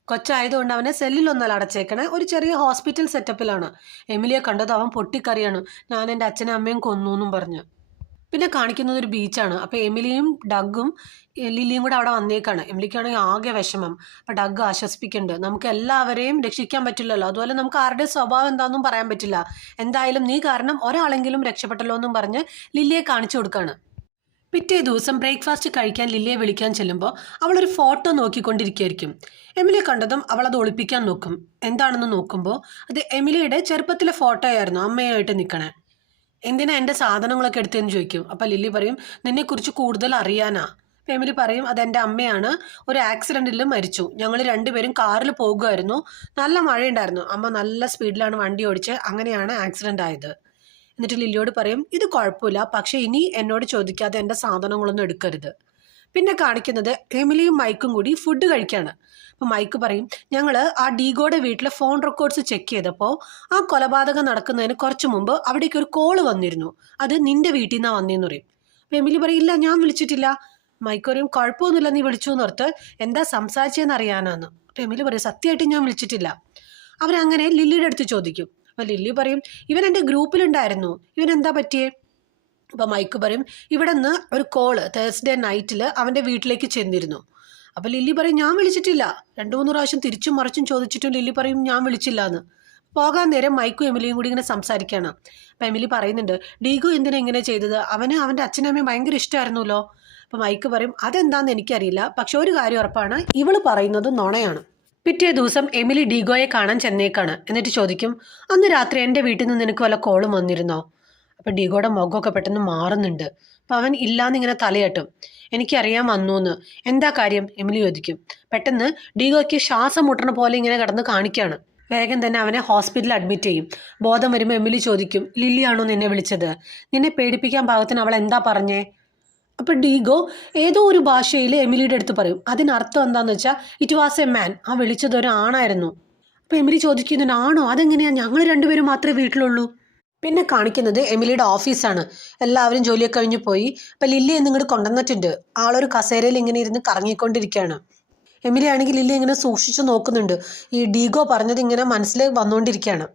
കൊച്ചായതുകൊണ്ട് അവനെ സെല്ലിലൊന്നല്ല അടച്ചേക്കണേ, ഒരു ചെറിയ ഹോസ്പിറ്റൽ സെറ്റപ്പിലാണ്. എമിലിയെ കണ്ടത് അവൻ പൊട്ടിക്കറിയാണ്, ഞാൻ എൻ്റെ അച്ഛനും അമ്മയും കൊന്നു എന്നും പറഞ്ഞ്. പിന്നെ കാണിക്കുന്നത് ഒരു ബീച്ചാണ്. അപ്പോൾ എമിലിയും ഡഗ്ഗും ലില്ലിയും കൂടെ അവിടെ വന്നേക്കാണ്. എമിലിക്കാണെങ്കിൽ ആകെ വിഷമം. അപ്പോൾ ഡഗ് ആശ്വസിപ്പിക്കുന്നുണ്ട്, നമുക്ക് എല്ലാവരെയും രക്ഷിക്കാൻ പറ്റില്ലല്ലോ, അതുപോലെ നമുക്ക് ആരുടെ സ്വഭാവം എന്താണെന്നും പറയാൻ പറ്റില്ല, എന്തായാലും നീ കാരണം ഒരാളെങ്കിലും രക്ഷപ്പെട്ടല്ലോ എന്നും പറഞ്ഞ് ലില്ലിയെ കാണിച്ചു കൊടുക്കുകയാണ്. പിറ്റേ ദിവസം ബ്രേക്ക്ഫാസ്റ്റ് കഴിക്കാൻ ലില്ലിയെ വിളിക്കാൻ ചെല്ലുമ്പോൾ അവളൊരു ഫോട്ടോ നോക്കിക്കൊണ്ടിരിക്കുകയായിരിക്കും. എമിലിയെ കണ്ടതും അവളത് ഒളിപ്പിക്കാൻ നോക്കും. എന്താണെന്ന് നോക്കുമ്പോൾ അത് എമിലിയുടെ ചെറുപ്പത്തിലെ ഫോട്ടോ ആയിരുന്നു, അമ്മയായിട്ട് നിൽക്കണേ. എന്തിനാ എൻ്റെ സാധനങ്ങളൊക്കെ എടുത്തതെന്ന് ചോദിക്കും. അപ്പം ലില്ലി പറയും, നിന്നെക്കുറിച്ച് കൂടുതൽ അറിയാനാ. അപ്പം എമിലി പറയും, അതെൻ്റെ അമ്മയാണ്, ഒരു ആക്സിഡൻറ്റിൽ മരിച്ചു, ഞങ്ങൾ 2 പേരും കാറിൽ പോകുമായിരുന്നു, നല്ല മഴയുണ്ടായിരുന്നു, അമ്മ നല്ല സ്പീഡിലാണ് വണ്ടി ഓടിച്ച്, അങ്ങനെയാണ് ആക്സിഡൻ്റ് ആയത്. എന്നിട്ട് ലില്ലിയോട് പറയും, ഇത് കുഴപ്പമില്ല, പക്ഷേ ഇനി എന്നോട് ചോദിക്കാതെ എൻ്റെ സാധനങ്ങളൊന്നും എടുക്കരുത്. പിന്നെ കാണിക്കുന്നത് എമിലിയും മൈക്കും കൂടി ഫുഡ് കഴിക്കുകയാണ്. അപ്പോൾ മൈക്ക് പറയും, ഞങ്ങൾ ആ ഡീഗോയുടെ വീട്ടിലെ ഫോൺ റെക്കോർഡ്സ് ചെക്ക് ചെയ്തപ്പോൾ ആ കൊലപാതകം നടക്കുന്നതിന് കുറച്ച് മുമ്പ് അവിടേക്ക് ഒരു കോള് വന്നിരുന്നു, അത് നിൻ്റെ വീട്ടിൽ നിന്നാണ് വന്നതെന്ന് പറയും. അപ്പോൾ എമിലി പറയും, ഇല്ല ഞാൻ വിളിച്ചിട്ടില്ല. മൈക്ക് പറയും, കുഴപ്പമൊന്നുമില്ല, നീ വിളിച്ചു എന്ന് ഓർത്ത്, എന്താ സംസാരിച്ചതെന്ന് അറിയാനാന്ന്. അപ്പോൾ എമിലി പറയും, സത്യമായിട്ട് ഞാൻ വിളിച്ചിട്ടില്ല. അവരങ്ങനെ ലില്ലിയുടെ അടുത്ത് ചോദിക്കും. അപ്പോൾ ലില്ലി പറയും, ഇവൻ എൻ്റെ ഗ്രൂപ്പിലുണ്ടായിരുന്നു, ഇവൻ എന്താ പറ്റിയേ? അപ്പോൾ മൈക്ക് പറയും, ഇവിടെ നിന്ന് ഒരു കോള് തേഴ്സ്ഡേ നൈറ്റിൽ അവൻ്റെ വീട്ടിലേക്ക് ചെന്നിരുന്നു. അപ്പോൾ ലില്ലി പറയും, ഞാൻ വിളിച്ചിട്ടില്ല. 2-3 പ്രാവശ്യം തിരിച്ചും മറിച്ചും ചോദിച്ചിട്ടും ലില്ലി പറയും, ഞാൻ വിളിച്ചില്ല എന്ന്. പോകാൻ നേരം മൈക്കും എമിലിയും കൂടി ഇങ്ങനെ സംസാരിക്കുകയാണ്. അപ്പം എമിലി പറയുന്നുണ്ട്, ഡീഗോ എന്തിനാ ഇങ്ങനെ ചെയ്തത്, അവന് അവൻ്റെ അച്ഛനമ്മയും ഭയങ്കര ഇഷ്ടമായിരുന്നല്ലോ. അപ്പം മൈക്ക് പറയും, അതെന്താണെന്ന് എനിക്കറിയില്ല, പക്ഷെ ഒരു കാര്യം ഉറപ്പാണ്, ഇവള് പറയുന്നത് നുണയാണ്. പിറ്റേ ദിവസം എമിലി ഡീഗോയെ കാണാൻ ചെന്നേക്കാണ്. എന്നിട്ട് ചോദിക്കും, അന്ന് രാത്രി എൻ്റെ വീട്ടിൽ നിന്ന് നിനക്ക് വല്ല കോളും വന്നിരുന്നോ? അപ്പം ഡീഗോയുടെ മുഖമൊക്കെ പെട്ടെന്ന് മാറുന്നുണ്ട്. അപ്പം അവൻ ഇല്ലാന്നിങ്ങനെ തലയാട്ടും. എനിക്കറിയാൻ വന്നു എന്ന്. എന്താ കാര്യം? എമിലി ചോദിക്കും. പെട്ടെന്ന് ഡീഗോയ്ക്ക് ശ്വാസം മുട്ടണ പോലെ ഇങ്ങനെ കിടന്ന് കാണിക്കുകയാണ്. വേഗം തന്നെ അവനെ ഹോസ്പിറ്റലിൽ അഡ്മിറ്റ് ചെയ്യും. ബോധം വരുമ്പോൾ എമിലി ചോദിക്കും, ലില്ലിയാണോ നിന്നെ വിളിച്ചത്? നിന്നെ പേടിപ്പിക്കാൻ പാകത്തിന് അവൾ എന്താ പറഞ്ഞേ? അപ്പോൾ ഡീഗോ ഏതോ ഒരു ഭാഷയിൽ എമിലിയുടെ അടുത്ത് പറയും. അതിനർത്ഥം എന്താണെന്ന് വെച്ചാൽ, ഇറ്റ് വാസ് എ മാൻ, ആ വിളിച്ചത് ഒരു ആണായിരുന്നു. അപ്പോൾ എമിലി ചോദിക്കുന്നു, ആണോ? അതെങ്ങനെയാണ്? ഞങ്ങൾ 2 പേരും മാത്രമേ വീട്ടിലുള്ളൂ. പിന്നെ കാണിക്കുന്നത് എമിലിയുടെ ഓഫീസാണ്. എല്ലാവരും ജോലിയൊക്കെ കഴിഞ്ഞ് പോയി. അപ്പം ലില്ലി എന്നിങ്ങോട്ട് കൊണ്ടുവന്നിട്ടുണ്ട്. ആളൊരു കസേരയിൽ ഇങ്ങനെ ഇരുന്ന് കറങ്ങിക്കൊണ്ടിരിക്കുകയാണ്. എമിലി ആണെങ്കിൽ ലില്ലി ഇങ്ങനെ സൂക്ഷിച്ച് നോക്കുന്നുണ്ട്. ഈ ഡീഗോ പറഞ്ഞത് ഇങ്ങനെ മനസ്സിലേക്ക് വന്നുകൊണ്ടിരിക്കുകയാണ്.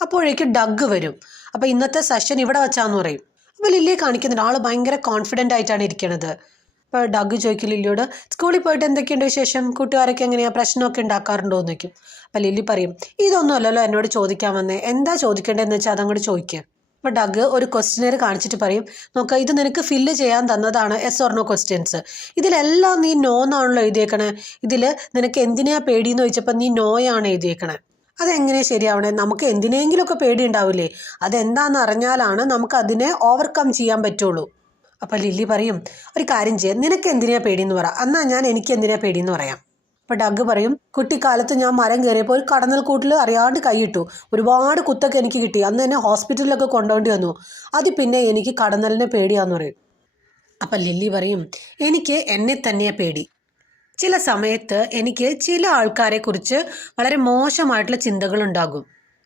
അപ്പോഴേക്ക് ഡഗ് വരും. അപ്പോൾ ഇന്നത്തെ സെഷൻ ഇവിടെ വെച്ചാന്ന് പറയും. അപ്പോൾ ലില്ലിയെ കാണിക്കുന്നുണ്ട്. ആൾ ഭയങ്കര കോൺഫിഡൻ്റ് ആയിട്ടാണ് ഇരിക്കുന്നത്. അപ്പോൾ ഡഗ് ചോദിക്കും ലില്ലിയോട്, സ്കൂളിൽ പോയിട്ട് എന്തൊക്കെയുണ്ട് വിശേഷം, കൂട്ടുകാരൊക്കെ എങ്ങനെയാണ്, പ്രശ്നമൊക്കെ ഉണ്ടാക്കാറുണ്ടോ എന്ന് ചോദിക്കും. അപ്പം ലില്ലി പറയും, ഇതൊന്നും അല്ലല്ലോ എന്നോട് ചോദിക്കാൻ വന്നേ, എന്താ ചോദിക്കേണ്ടതെന്ന് വെച്ചാൽ അതങ്ങോട്ട് ചോദിക്കുക. അപ്പോൾ ഡഗ് ഒരു ക്വസ്റ്റ്യനർ കാണിച്ചിട്ട് പറയും, നോക്കാം, ഇത് നിനക്ക് ഫില്ല് ചെയ്യാൻ തന്നതാണ് എസ് ഓർ നോ ക്വസ്റ്റ്യൻസ്. ഇതിലെല്ലാം നീ നോ എന്നാണല്ലോ എഴുതിയേക്കണേ. ഇതിൽ നിനക്ക് എന്തിനാ പേടിയെന്ന് ചോദിച്ചപ്പോൾ നീ നോയാണ് എഴുതിയേക്കണേ. അതെങ്ങനെ ശരിയാവണേ? നമുക്ക് എന്തിനെങ്കിലുമൊക്കെ പേടി ഉണ്ടാവില്ലേ? അതെന്താണെന്ന് അറിഞ്ഞാലാണ് നമുക്ക് അതിനെ ഓവർകം ചെയ്യാൻ പറ്റുള്ളൂ. അപ്പോൾ ലില്ലി പറയും, ഒരു കാര്യം ചെയ്യാം, നിനക്ക് എന്തിനാ പേടിയെന്ന് പറ, എന്നാൽ ഞാൻ എനിക്ക് എന്തിനാ പേടിയെന്ന് പറയാം. അപ്പോൾ ഡഗ് പറയും, കുട്ടിക്കാലത്ത് ഞാൻ മരം കയറിയപ്പോൾ ഒരു കടന്നൽ കൂട്ടിൽ അറിയാണ്ട് കൈയിട്ടു, ഒരുപാട് കുത്തൊക്കെ എനിക്ക് കിട്ടി, അന്ന് എന്നെ ഹോസ്പിറ്റലിലൊക്കെ കൊണ്ടുപോണ്ടി വന്നു, അത് പിന്നെ എനിക്ക് കടന്നലിനെ പേടിയാന്ന് പറയും. അപ്പം ലില്ലി പറയും, എനിക്ക് എന്നെ തന്നെയാണ് പേടി, ചില സമയത്ത് എനിക്ക് ചില ആൾക്കാരെ കുറിച്ച് വളരെ മോശമായിട്ടുള്ള ചിന്തകൾ ഉണ്ടാകും.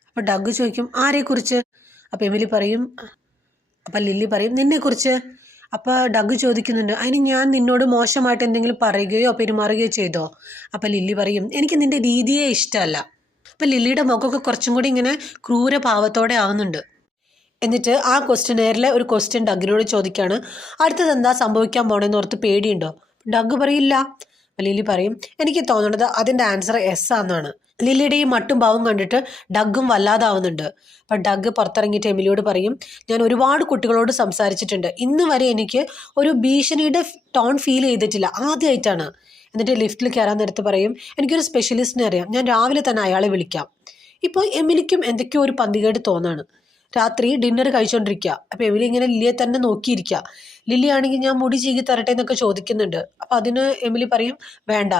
അപ്പൊ ഡഗ് ചോദിക്കും ആരെക്കുറിച്ച്? അപ്പൊ എമിലി പറയും, അപ്പൊ ലില്ലി പറയും നിന്നെക്കുറിച്ച്. അപ്പൊ ഡഗ് ചോദിക്കുന്നുണ്ട് അതിന് ഞാൻ നിന്നോട് മോശമായിട്ട് എന്തെങ്കിലും പറയുകയോ പെരുമാറുകയോ ചെയ്തോ? അപ്പൊ ലില്ലി പറയും എനിക്ക് നിന്റെ രീതിയെ ഇഷ്ടമല്ല. അപ്പൊ ലില്ലിയുടെ മുഖമൊക്കെ കുറച്ചും കൂടി ഇങ്ങനെ ക്രൂരഭാവത്തോടെ ആവുന്നുണ്ട്. എന്നിട്ട് ആ ക്വസ്റ്റ്യനെയറിലെ ഒരു ക്വസ്റ്റ്യൻ ഡഗിനോട് ചോദിക്കുകയാണ്, അടുത്തത് എന്താ സംഭവിക്കാൻ പോണെന്ന് ഓർത്ത് പേടിയുണ്ടോ? ഡഗ് പറയില്ല. ലില്ലി പറയും എനിക്ക് തോന്നുന്നത് അതിൻ്റെ ആൻസർ എസ് ആണെന്നാണ്. ലില്ലിയുടെ ഈ മട്ടും ഭാവം കണ്ടിട്ട് ഡഗ്ഗും വല്ലാതാവുന്നുണ്ട്. അപ്പം ഡഗ് പുറത്തിറങ്ങിയിട്ട് എമിലിയോട് പറയും, ഞാൻ ഒരുപാട് കുട്ടികളോട് സംസാരിച്ചിട്ടുണ്ട്, ഇന്ന് വരെ എനിക്ക് ഒരു ഭീഷണിയുടെ ടോൺ ഫീൽ ചെയ്തിട്ടില്ല, ആദ്യമായിട്ടാണ്. എന്നിട്ട് ലിഫ്റ്റിൽ കയറാൻ നേരത്ത് പറയും എനിക്കൊരു സ്പെഷ്യലിസ്റ്റിനെ അറിയാം, ഞാൻ രാവിലെ തന്നെ അയാളെ വിളിക്കാം. ഇപ്പോൾ എമിലിക്കും എന്തൊക്കെയോ ഒരു പന്തികേട് തോന്നാണ്. രാത്രി ഡിന്നർ കഴിച്ചുകൊണ്ടിരിക്കുക. അപ്പം എമിലി ഇങ്ങനെ ലില്ലിയെ തന്നെ നോക്കിയിരിക്കുക. ലില്ലി ആണെങ്കിൽ ഞാൻ മുടി ചീകി തരട്ടെ എന്നൊക്കെ ചോദിക്കുന്നുണ്ട്. അപ്പം അതിന് എമിലി പറയും വേണ്ട.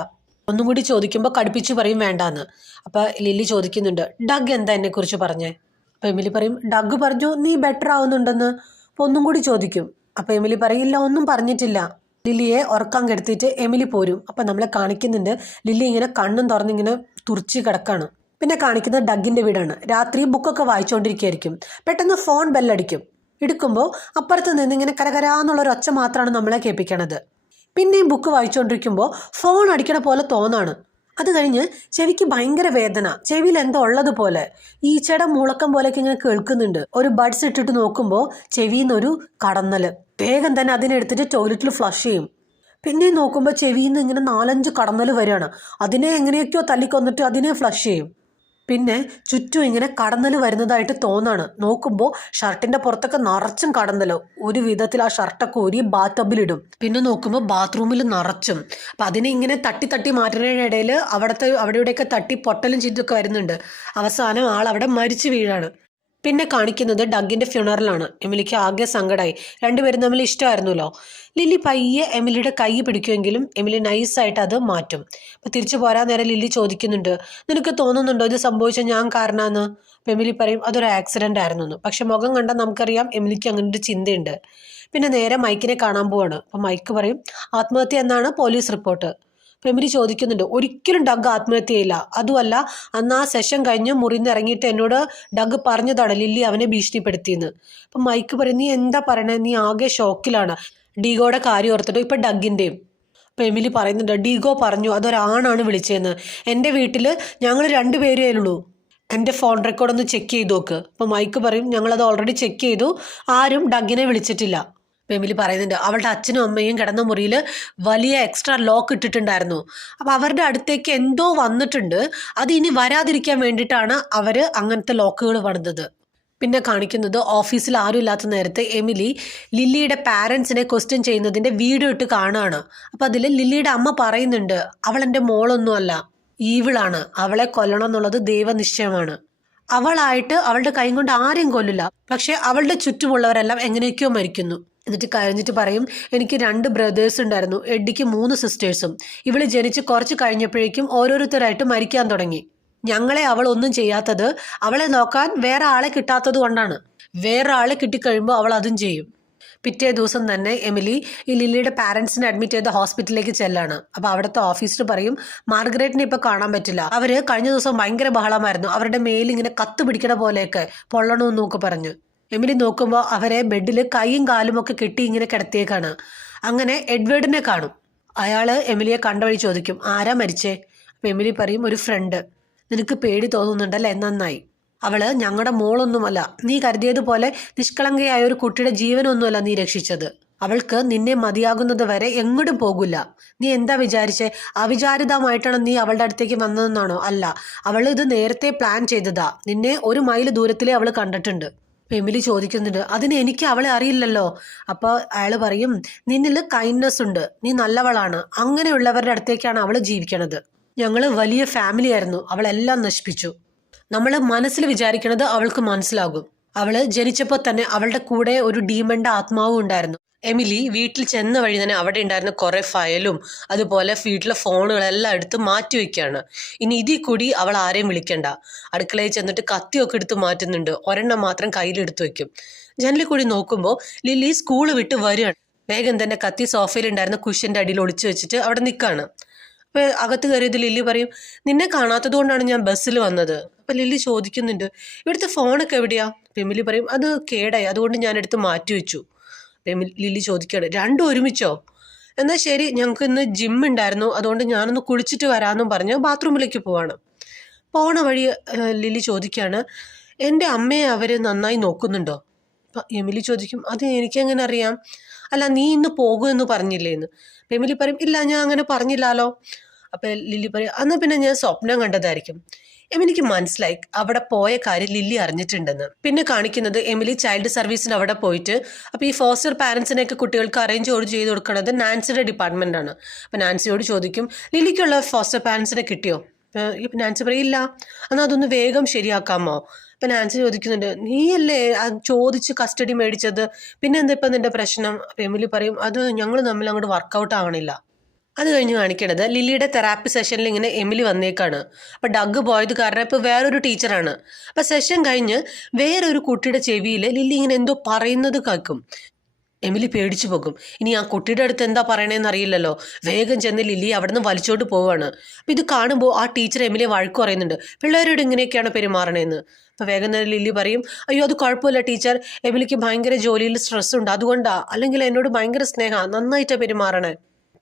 ഒന്നും കൂടി ചോദിക്കുമ്പോൾ കടുപ്പിച്ച് പറയും വേണ്ടാന്ന്. അപ്പം ലില്ലി ചോദിക്കുന്നുണ്ട് ഡഗ് എന്താ എന്നെക്കുറിച്ച് പറഞ്ഞേ? അപ്പം എമിലി പറയും ഡഗ് പറഞ്ഞു നീ ബെറ്റർ ആവുന്നുണ്ടെന്ന്. അപ്പം ഒന്നും കൂടി ചോദിക്കും. അപ്പം എമിലി പറയില്ല ഒന്നും പറഞ്ഞിട്ടില്ല. ലില്ലിയെ ഉറക്കാൻ കെടുത്തിയിട്ട് എമിലി പോരും. അപ്പം നമ്മളെ കാണിക്കുന്നുണ്ട് ലില്ലി ഇങ്ങനെ കണ്ണും തുറന്നിങ്ങനെ തുറിച്ച് കിടക്കാണ്. പിന്നെ കാണിക്കുന്നത് ഡഗിൻ്റെ വീടാണ്. രാത്രി ബുക്കൊക്കെ വായിച്ചുകൊണ്ടിരിക്കുകയായിരിക്കും. പെട്ടെന്ന് ഫോൺ ബെല്ലടിക്കും. എടുക്കുമ്പോൾ അപ്പുറത്ത് നിന്ന് ഇങ്ങനെ കരകരാന്നുള്ളൊരു ഒച്ച മാത്രമാണ് നമ്മളെ കേൾപ്പിക്കണത്. പിന്നെയും ബുക്ക് വായിച്ചുകൊണ്ടിരിക്കുമ്പോൾ ഫോൺ അടിക്കണ പോലെ തോന്നാണ്. അത് കഴിഞ്ഞ് ചെവിക്ക് ഭയങ്കര വേദന, ചെവിയിൽ എന്തോ ഉള്ളതുപോലെ ഈച്ചയുടെ മുളക്കം പോലെയൊക്കെ ഇങ്ങനെ കേൾക്കുന്നുണ്ട്. ഒരു ബഡ്സ് ഇട്ടിട്ട് നോക്കുമ്പോൾ ചെവിയിൽ നിന്നൊരു കടന്നല്. വേഗം തന്നെ അതിനെടുത്തിട്ട് ടോയ്ലറ്റിൽ ഫ്ലഷ് ചെയ്യും. പിന്നെ നോക്കുമ്പോൾ ചെവിയിൽ നിന്ന് ഇങ്ങനെ 4-5 കടന്നൽ വരികയാണ്. അതിനെ എങ്ങനെയൊക്കെയോ തല്ലിക്കൊന്നിട്ട് അതിനെ ഫ്ലഷ് ചെയ്യും. പിന്നെ ചുറ്റും ഇങ്ങനെ കടന്നൽ വരുന്നതായിട്ട് തോന്നാണ്. നോക്കുമ്പോൾ ഷർട്ടിന്റെ പുറത്തൊക്കെ നിറച്ചും കടന്നലോ. ഒരു വിധത്തിൽ ആ ഷർട്ടൊക്കെ ഊരി ബാത്ത് ടബിലിടും. പിന്നെ നോക്കുമ്പോൾ ബാത്റൂമിൽ നിറച്ചും. അപ്പം അതിനെ ഇങ്ങനെ തട്ടി തട്ടി മാറ്റുന്നതിനിടയിൽ അവിടെയൊക്കെ തട്ടി പൊട്ടലും ചീറ്റൊക്കെ വരുന്നുണ്ട്. അവസാനം ആൾ അവിടെ മരിച്ചു വീഴാണ്. പിന്നെ കാണിക്കുന്നത് ഡഗിന്റെ ഫ്യൂണറലാണ്. എമിലിക്ക് ആകെ സങ്കടമായി. രണ്ടുപേരും തമ്മിൽ ഇഷ്ടമായിരുന്നല്ലോ. ലില്ലി പയ്യെ എമിലിയുടെ കൈ പിടിക്കുമെങ്കിലും എമിലി നൈസായിട്ട് അത് മാറ്റും. അപ്പം തിരിച്ചു പോരാൻ നേരം ലില്ലി ചോദിക്കുന്നുണ്ട് നിനക്ക് തോന്നുന്നുണ്ടോ ഇത് സംഭവിച്ച ഞാൻ കാരണമെന്ന്? അപ്പം എമിലി പറയും അതൊരു ആക്സിഡന്റ് ആയിരുന്നു എന്ന്. പക്ഷെ മുഖം കണ്ടാൽ നമുക്കറിയാം എമിലിക്ക് അങ്ങനെ ഒരു ചിന്തയുണ്ട്. പിന്നെ നേരെ മൈക്കിനെ കാണാൻ പോവാണ്. അപ്പം മൈക്ക് പറയും ആത്മഹത്യ എന്നാണ് പോലീസ് റിപ്പോർട്ട്. എമിലി ചോദിക്കുന്നുണ്ട് ഒരിക്കലും ഡഗ് ആത്മഹത്യ ചെയ്യില്ല. അതുമല്ല അന്ന് ആ സെഷൻ കഴിഞ്ഞ് മുറിന്ന് ഇറങ്ങിയിട്ട് എന്നോട് ഡഗ് പറഞ്ഞതാണ് ലില്ലി അവനെ ഭീഷണിപ്പെടുത്തിയെന്ന്. അപ്പം മൈക്ക് പറയും നീ എന്താ പറയണേ, നീ ആകെ ഷോക്കിലാണ്. ഡീഗോയുടെ കാര്യം ഓർത്തിട്ട് ഇപ്പം ഡഗിൻ്റെയും. അപ്പം എമിലി പറയുന്നുണ്ട് ഡീഗോ പറഞ്ഞു അതൊരാണാണ് വിളിച്ചതെന്ന്. എൻ്റെ വീട്ടിൽ ഞങ്ങൾ 2 പേരേ ഉള്ളൂ. എൻ്റെ ഫോൺ റെക്കോർഡ് ഒന്ന് ചെക്ക് ചെയ്ത് നോക്ക്. അപ്പം മൈക്ക് പറയും ഞങ്ങളത് ഓൾറെഡി ചെക്ക് ചെയ്തു, ആരും ഡഗിനെ വിളിച്ചിട്ടില്ല. എമിലി പറയുന്നുണ്ട് അവളുടെ അച്ഛനും അമ്മയും കിടന്ന മുറിയിൽ വലിയ എക്സ്ട്രാ ലോക്ക് ഇട്ടിട്ടുണ്ടായിരുന്നു. അപ്പോൾ അവരുടെ അടുത്തേക്ക് എന്തോ വന്നിട്ടുണ്ട്. അത് ഇനി വരാതിരിക്കാൻ വേണ്ടിയിട്ടാണ് അവർ അങ്ങനത്തെ ലോക്കുകൾ പണിതത്. പിന്നെ കാണിക്കുന്നത് ഓഫീസിൽ ആരും ഇല്ലാത്ത നേരത്തെ എമിലി ലില്ലിയുടെ പാരൻസിനെ ക്വസ്റ്റ്യൻ ചെയ്യുന്നതിൻ്റെ വീഡിയോ ഇട്ട് കാണുകയാണ്. അപ്പം അതിൽ ലില്ലിയുടെ അമ്മ പറയുന്നുണ്ട് അവൾ എൻ്റെ മോളൊന്നുമല്ല, ഈവിളാണ്, അവളെ കൊല്ലണം എന്നുള്ളത് ദൈവനിശ്ചയമാണ്. അവളായിട്ട് അവളുടെ കൈ കൊണ്ട് ആരെയും കൊല്ലില്ല, പക്ഷെ അവളുടെ ചുറ്റുമുള്ളവരെല്ലാം എങ്ങനെയൊക്കെയോ മരിക്കുന്നു. എന്നിട്ട് കഴിഞ്ഞിട്ട് പറയും എനിക്ക് 2 ബ്രദേഴ്സ് ഉണ്ടായിരുന്നു, എഡ്ഡിക്ക് 3 സിസ്റ്റേഴ്സും. ഇവള് ജനിച്ച് കുറച്ച് കഴിഞ്ഞപ്പോഴേക്കും ഓരോരുത്തരായിട്ട് മരിക്കാൻ തുടങ്ങി. ഞങ്ങളെ അവൾ ഒന്നും ചെയ്യാത്തത് അവളെ നോക്കാൻ വേറെ ആളെ കിട്ടാത്തത് കൊണ്ടാണ്. വേറെ ആളെ കിട്ടിക്കഴിയുമ്പോൾ അവൾ അതും ചെയ്യും. പിറ്റേ ദിവസം തന്നെ എമിലി ഈ ലില്ലിയുടെ പാരൻസിനെ അഡ്മിറ്റ് ചെയ്ത ഹോസ്പിറ്റലിലേക്ക് ചെല്ലാണ്. അപ്പോൾ അവിടുത്തെ ഓഫീസർ പറയും മാർഗരറ്റിനെ ഇപ്പോൾ കാണാൻ പറ്റില്ല, അവർ കഴിഞ്ഞ ദിവസം ഭയങ്കര ബഹളമായിരുന്നു, അവരുടെ മേലിങ്ങനെ കത്ത് പിടിക്കണ പോലെയൊക്കെ പൊള്ളണമെന്നൊക്കെ പറഞ്ഞു. എമിലി നോക്കുമ്പോൾ അവരെ ബെഡിൽ കൈയും കാലും ഒക്കെ കെട്ടി ഇങ്ങനെ കിടത്തിയേക്കാണ്. അങ്ങനെ എഡ്വേർഡിനെ കാണും. അയാൾ എമിലിയെ കണ്ട വഴി ചോദിക്കും ആരാ മരിച്ചേ? അപ്പം എമിലി പറയും ഒരു ഫ്രണ്ട്. നിനക്ക് പേടി തോന്നുന്നുണ്ടല്ലേ, നന്നായി. അവള് ഞങ്ങളുടെ മോളൊന്നുമല്ല, നീ കരുതിയതുപോലെ നിഷ്കളങ്കയായ ഒരു കുട്ടിയുടെ ജീവനൊന്നുമല്ല നീ രക്ഷിച്ചത്. അവൾക്ക് നിന്നെ മതിയാകുന്നത് വരെ എങ്ങോട്ടും പോകില്ല. നീ എന്താ വിചാരിച്ചേ? അവിചാരിതമായിട്ടാണ് നീ അവളുടെ അടുത്തേക്ക് വന്നതെന്നാണോ? അല്ല, അവൾ ഇത് നേരത്തെ പ്ലാൻ ചെയ്തതാ. നിന്നെ 1 മൈൽ ദൂരത്തിലേ അവൾ കണ്ടിട്ടുണ്ട്. എമിലി ചോദിക്കുന്നുണ്ട് അതിന് എനിക്ക് അവളെ അറിയില്ലല്ലോ. അപ്പോൾ അയാൾ പറയും നിന്നിൽ കൈൻഡ്നെസ് ഉണ്ട്, നീ നല്ലവളാണ്, അങ്ങനെയുള്ളവരുടെ അടുത്തേക്കാണ് അവൾ ജീവിക്കണത്. ഞങ്ങൾ വലിയ ഫാമിലി ആയിരുന്നു, അവളെല്ലാം നശിപ്പിച്ചു. നമ്മൾ മനസ്സിൽ വിചാരിക്കണത് അവൾക്ക് മനസ്സിലാകും. അവള് ജനിച്ചപ്പോൾ തന്നെ അവളുടെ കൂടെ ഒരു ഡീമന്റെ ആത്മാവും ഉണ്ടായിരുന്നു. എമിലി വീട്ടിൽ ചെന്ന വഴി തന്നെ അവിടെ ഉണ്ടായിരുന്ന കുറെ ഫയലും അതുപോലെ വീട്ടിലെ ഫോണുകളെല്ലാം എടുത്ത് മാറ്റി വെക്കുകയാണ്. ഇനി ഇതിൽ കൂടി അവൾ ആരെയും വിളിക്കണ്ട. അടുക്കളയിൽ ചെന്നിട്ട് കത്തിയൊക്കെ എടുത്ത് മാറ്റുന്നുണ്ട്, ഒരെണ്ണം മാത്രം കയ്യിലെടുത്ത് വെക്കും. ജനലിൽ കൂടി നോക്കുമ്പോൾ ലില്ലി സ്കൂൾ വിട്ട് വരികയാണ്. വേഗം തന്നെ കത്തി സോഫയിൽ ഉണ്ടായിരുന്ന കുഷ്യന്റെ അടിയിൽ ഒളിച്ചു വെച്ചിട്ട് അവിടെ നിൽക്കുകയാണ്. അപ്പോൾ അകത്ത് കയറിയത് ലില്ലി പറയും, നിന്നെ കാണാത്തത് കൊണ്ടാണ് ഞാൻ ബസ്സിൽ വന്നത്. അപ്പം ലില്ലി ചോദിക്കുന്നുണ്ട്, ഇവിടുത്തെ ഫോണൊക്കെ എവിടെയാ? അപ്പം എമിലി പറയും, അത് കേടായി, അതുകൊണ്ട് ഞാൻ എടുത്ത് മാറ്റി വെച്ചു. അപ്പം ലില്ലി ചോദിക്കുകയാണ്, രണ്ടും ഒരുമിച്ചോ? എന്നാൽ ശരി, ഞങ്ങൾക്ക് ഇന്ന് ജിം ഉണ്ടായിരുന്നു, അതുകൊണ്ട് ഞാനൊന്ന് കുളിച്ചിട്ട് വരാമെന്നും പറഞ്ഞ് ബാത്റൂമിലേക്ക് പോവാണ്. പോണ വഴി ലില്ലി ചോദിക്കുകയാണ്, എൻ്റെ അമ്മയെ അവർ നന്നായി നോക്കുന്നുണ്ടോ? അപ്പം എമിലി ചോദിക്കും, അത് എനിക്കെങ്ങനെ അറിയാം? അല്ല, നീ ഇന്ന് പോകുമെന്ന് പറഞ്ഞില്ലേ എന്ന്. അപ്പം എമിലി പറയും, ഇല്ല, ഞാൻ അങ്ങനെ പറഞ്ഞില്ലാലോ. അപ്പം ലില്ലി പറയും, എന്നാൽ പിന്നെ ഞാൻ സ്വപ്നം കണ്ടതായിരിക്കും. എമിലിക്ക് മനസ്സിലായി അവിടെ പോയ കാര്യം ലില്ലി അറിഞ്ഞിട്ടുണ്ടെന്ന്. പിന്നെ കാണിക്കുന്നത് എമിലി ചൈൽഡ് സർവീസിന് അവിടെ പോയിട്ട്, അപ്പോൾ ഈ ഫോസ്റ്റർ പാരൻസിനെയൊക്കെ കുട്ടികൾക്ക് അറേഞ്ച് ചെയ്ത് കൊടുക്കുന്നത് നാൻസിയുടെ ഡിപ്പാർട്ട്മെൻറ്റാണ്. അപ്പം നാൻസിയോട് ചോദിക്കും, ലില്ലിക്കുള്ള ഫോസ്റ്റർ പാരൻസിനെ കിട്ടിയോ? ഇപ്പം നാൻസി പറയും, ഇല്ല, എന്നാൽ അതൊന്ന് വേഗം ശരിയാക്കാമോ? അപ്പം നാൻസി ചോദിക്കുന്നുണ്ട്, നീയല്ലേ ചോദിച്ച് കസ്റ്റഡി മേടിച്ചത്, പിന്നെ എന്താ ഇപ്പം നിൻ്റെ പ്രശ്നം? അപ്പം എമിലി പറയും, അത് ഞങ്ങൾ തമ്മിൽ അങ്ങോട്ട് വർക്കൗട്ട് ആവണില്ല. അത് കഴിഞ്ഞ് കാണിക്കണത് ലില്ലിയുടെ തെറാപ്പി സെഷനിൽ ഇങ്ങനെ എമിലി വന്നേക്കാണ്. അപ്പം ഡഗ് പോയത് കാരണം ഇപ്പോൾ വേറൊരു ടീച്ചറാണ്. അപ്പം സെഷൻ കഴിഞ്ഞ് വേറൊരു കുട്ടിയുടെ ചെവിയിൽ ലില്ലി ഇങ്ങനെ എന്തോ പറയുന്നത് കേൾക്കും. എമിലി പേടിച്ചു പോകും. ഇനി ആ കുട്ടിയുടെ അടുത്ത് എന്താ പറയണേന്ന് അറിയില്ലല്ലോ. വേഗം ചെന്ന് ലില്ലി അവിടെ നിന്ന് വലിച്ചോട്ട് പോവാണ്. അപ്പം ഇത് കാണുമ്പോൾ ആ ടീച്ചർ എമിലിയെ വഴക്ക് പറയുന്നുണ്ട്, പിള്ളേരോട് ഇങ്ങനെയൊക്കെയാണ് പെരുമാറണേന്ന്. അപ്പം വേഗം തന്നെ ലില്ലി പറയും, അയ്യോ അത് കുഴപ്പമില്ല ടീച്ചർ, എമിലിക്ക് ഭയങ്കര ജോലിയിൽ സ്ട്രെസ് ഉണ്ട്, അതുകൊണ്ടാ, അല്ലെങ്കിൽ എന്നോട് ഭയങ്കര സ്നേഹമാണ്, നന്നായിട്ടാണ് പെരുമാറണേ.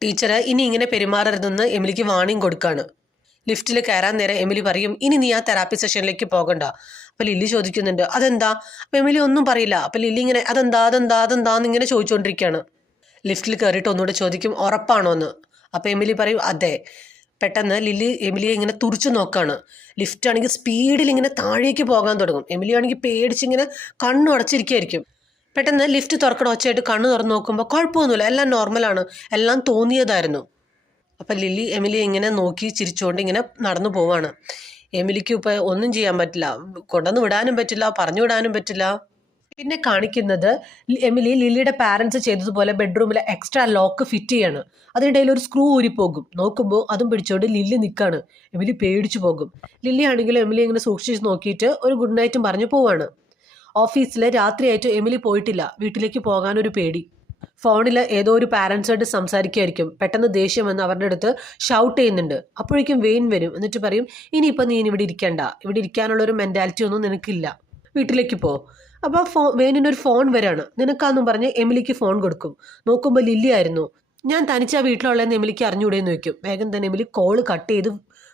ടീച്ചർ ഇനി ഇങ്ങനെ പെരുമാറരുതെന്ന് എമിലിക്ക് വാണിംഗ് കൊടുക്കാണ്. ലിഫ്റ്റിൽ കയറാൻ നേരം എമിലി പറയും, ഇനി നീ ആ തെറാപ്പി സെഷനിലേക്ക് പോകണ്ട. അപ്പം ലില്ലി ചോദിക്കുന്നുണ്ട്, അതെന്താ? അപ്പം എമിലി ഒന്നും പറയില്ല. അപ്പം ലില്ലി ഇങ്ങനെ അതെന്താന്ന് ഇങ്ങനെ ചോദിച്ചുകൊണ്ടിരിക്കുകയാണ്. ലിഫ്റ്റിൽ കയറിയിട്ട് ഒന്നുകൂടെ ചോദിക്കും, ഉറപ്പാണോ എന്ന്. അപ്പം എമിലി പറയും, അതെ. പെട്ടെന്ന് ലില്ലി എമിലിയെ ഇങ്ങനെ തുറിച്ചു നോക്കാണ്. ലിഫ്റ്റ് ആണെങ്കിൽ സ്പീഡിൽ ഇങ്ങനെ താഴേക്ക് പോകാൻ തുടങ്ങും. എമിലി ആണെങ്കിൽ പേടിച്ചിങ്ങനെ കണ്ണു അടച്ചിരിക്കുകയായിരിക്കും. പെട്ടെന്ന് ലിഫ്റ്റ് തുറക്കണ ഒച്ചയായിട്ട് കണ്ണു തുറന്ന് നോക്കുമ്പോൾ കുഴപ്പമൊന്നുമില്ല, എല്ലാം നോർമലാണ്, എല്ലാം തോന്നിയതായിരുന്നു. അപ്പം ലില്ലി എമിലിയെ ഇങ്ങനെ നോക്കി ചിരിച്ചുകൊണ്ട് ഇങ്ങനെ നടന്നു പോവാണ്. എമിലിക്ക് ഇപ്പോൾ ഒന്നും ചെയ്യാൻ പറ്റില്ല, കൊണ്ടുവന്ന് വിടാനും പറ്റില്ല, പറഞ്ഞു വിടാനും പറ്റില്ല. പിന്നെ കാണിക്കുന്നത് എമിലി ലില്ലിയുടെ പാരൻസ് ചെയ്തതുപോലെ ബെഡ്റൂമിൽ എക്സ്ട്രാ ലോക്ക് ഫിറ്റ് ചെയ്യാണ്. അതിനിടയിൽ ഒരു സ്ക്രൂ ഊരിപ്പോകും. നോക്കുമ്പോൾ അതും പിടിച്ചുകൊണ്ട് ലില്ലി നിൽക്കാണ്. എമിലി പേടിച്ചു പോകും. ലില്ലി ആണെങ്കിലും എമിലി ഇങ്ങനെ സൂക്ഷിച്ച് നോക്കിയിട്ട് ഒരു ഗുഡ് നൈറ്റും പറഞ്ഞു പോവാണ്. ഓഫീസിൽ രാത്രിയായിട്ട് എമിലി പോയിട്ടില്ല. വീട്ടിലേക്ക് പോകാനൊരു പേടി. ഫോണിൽ ഏതോ ഒരു പാരൻസായിട്ട് സംസാരിക്കുമായിരിക്കും. പെട്ടെന്ന് ദേഷ്യം വന്ന് അവരുടെ അടുത്ത് ഷൗട്ട് ചെയ്യുന്നുണ്ട്. അപ്പോഴേക്കും വെയിൻ വരും. എന്നിട്ട് പറയും, ഇനിയിപ്പോൾ നീ ഇവിടെ ഇരിക്കണ്ട, ഇവിടെ ഇരിക്കാനുള്ളൊരു മെൻറ്റാലിറ്റി ഒന്നും നിനക്കില്ല, വീട്ടിലേക്ക് പോ. അപ്പോൾ വെയിനിനൊരു ഫോൺ വരാണ്. നിനക്കാന്നും പറഞ്ഞ് എമിലിക്ക് ഫോൺ കൊടുക്കും. നോക്കുമ്പോൾ ലില്ലി ആയിരുന്നു. ഞാൻ തനിച്ചാ വീട്ടിലുള്ളതെന്ന് എമിലിക്ക് അറിഞ്ഞുകൂടെയെന്ന് ചോദിക്കും. വേഗം തന്നെ എമിലി കോള് കട്ട് ചെയ്ത്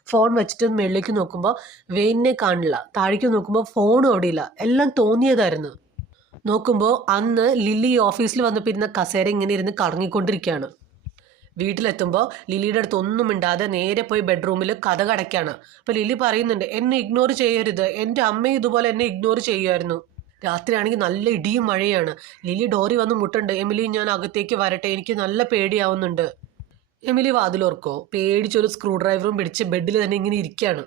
ഫോൺ വെച്ചിട്ട് മേളിലേക്ക് നോക്കുമ്പോൾ വെയിനെ കാണില്ല. താഴേക്ക് നോക്കുമ്പോൾ ഫോണും അവിടെ ഇല്ല. എല്ലാം തോന്നിയതായിരുന്നു. നോക്കുമ്പോൾ അന്ന് ലില്ലി ഓഫീസിൽ വന്നപ്പോൾ ഇരുന്ന കസേര ഇങ്ങനെ ഇരുന്ന് കറങ്ങിക്കൊണ്ടിരിക്കുകയാണ്. വീട്ടിലെത്തുമ്പോൾ ലില്ലിയുടെ അടുത്ത് ഒന്നും മിണ്ടാതെ നേരെ പോയി ബെഡ്റൂമിൽ കതക് അടയ്ക്കാണ്. അപ്പോൾ ലില്ലി പറയുന്നുണ്ട്, എന്നെ ഇഗ്നോർ ചെയ്യരുത്, എൻ്റെ അമ്മയും ഇതുപോലെ എന്നെ ഇഗ്നോർ ചെയ്യുമായിരുന്നു. രാത്രിയാണെങ്കിൽ നല്ല ഇടിയും മഴയാണ്. ലില്ലി ഡോറി വന്ന് മുട്ടുണ്ട്, എമിലി ഞാൻ അകത്തേക്ക് വരട്ടെ, എനിക്ക് നല്ല പേടിയാവുന്നുണ്ട്. എമിലി വാതിലോർക്കോ പേടിച്ചൊരു സ്ക്രൂ ഡ്രൈവറും പിടിച്ച് ബെഡിൽ തന്നെ ഇങ്ങനെ ഇരിക്കുകയാണ്.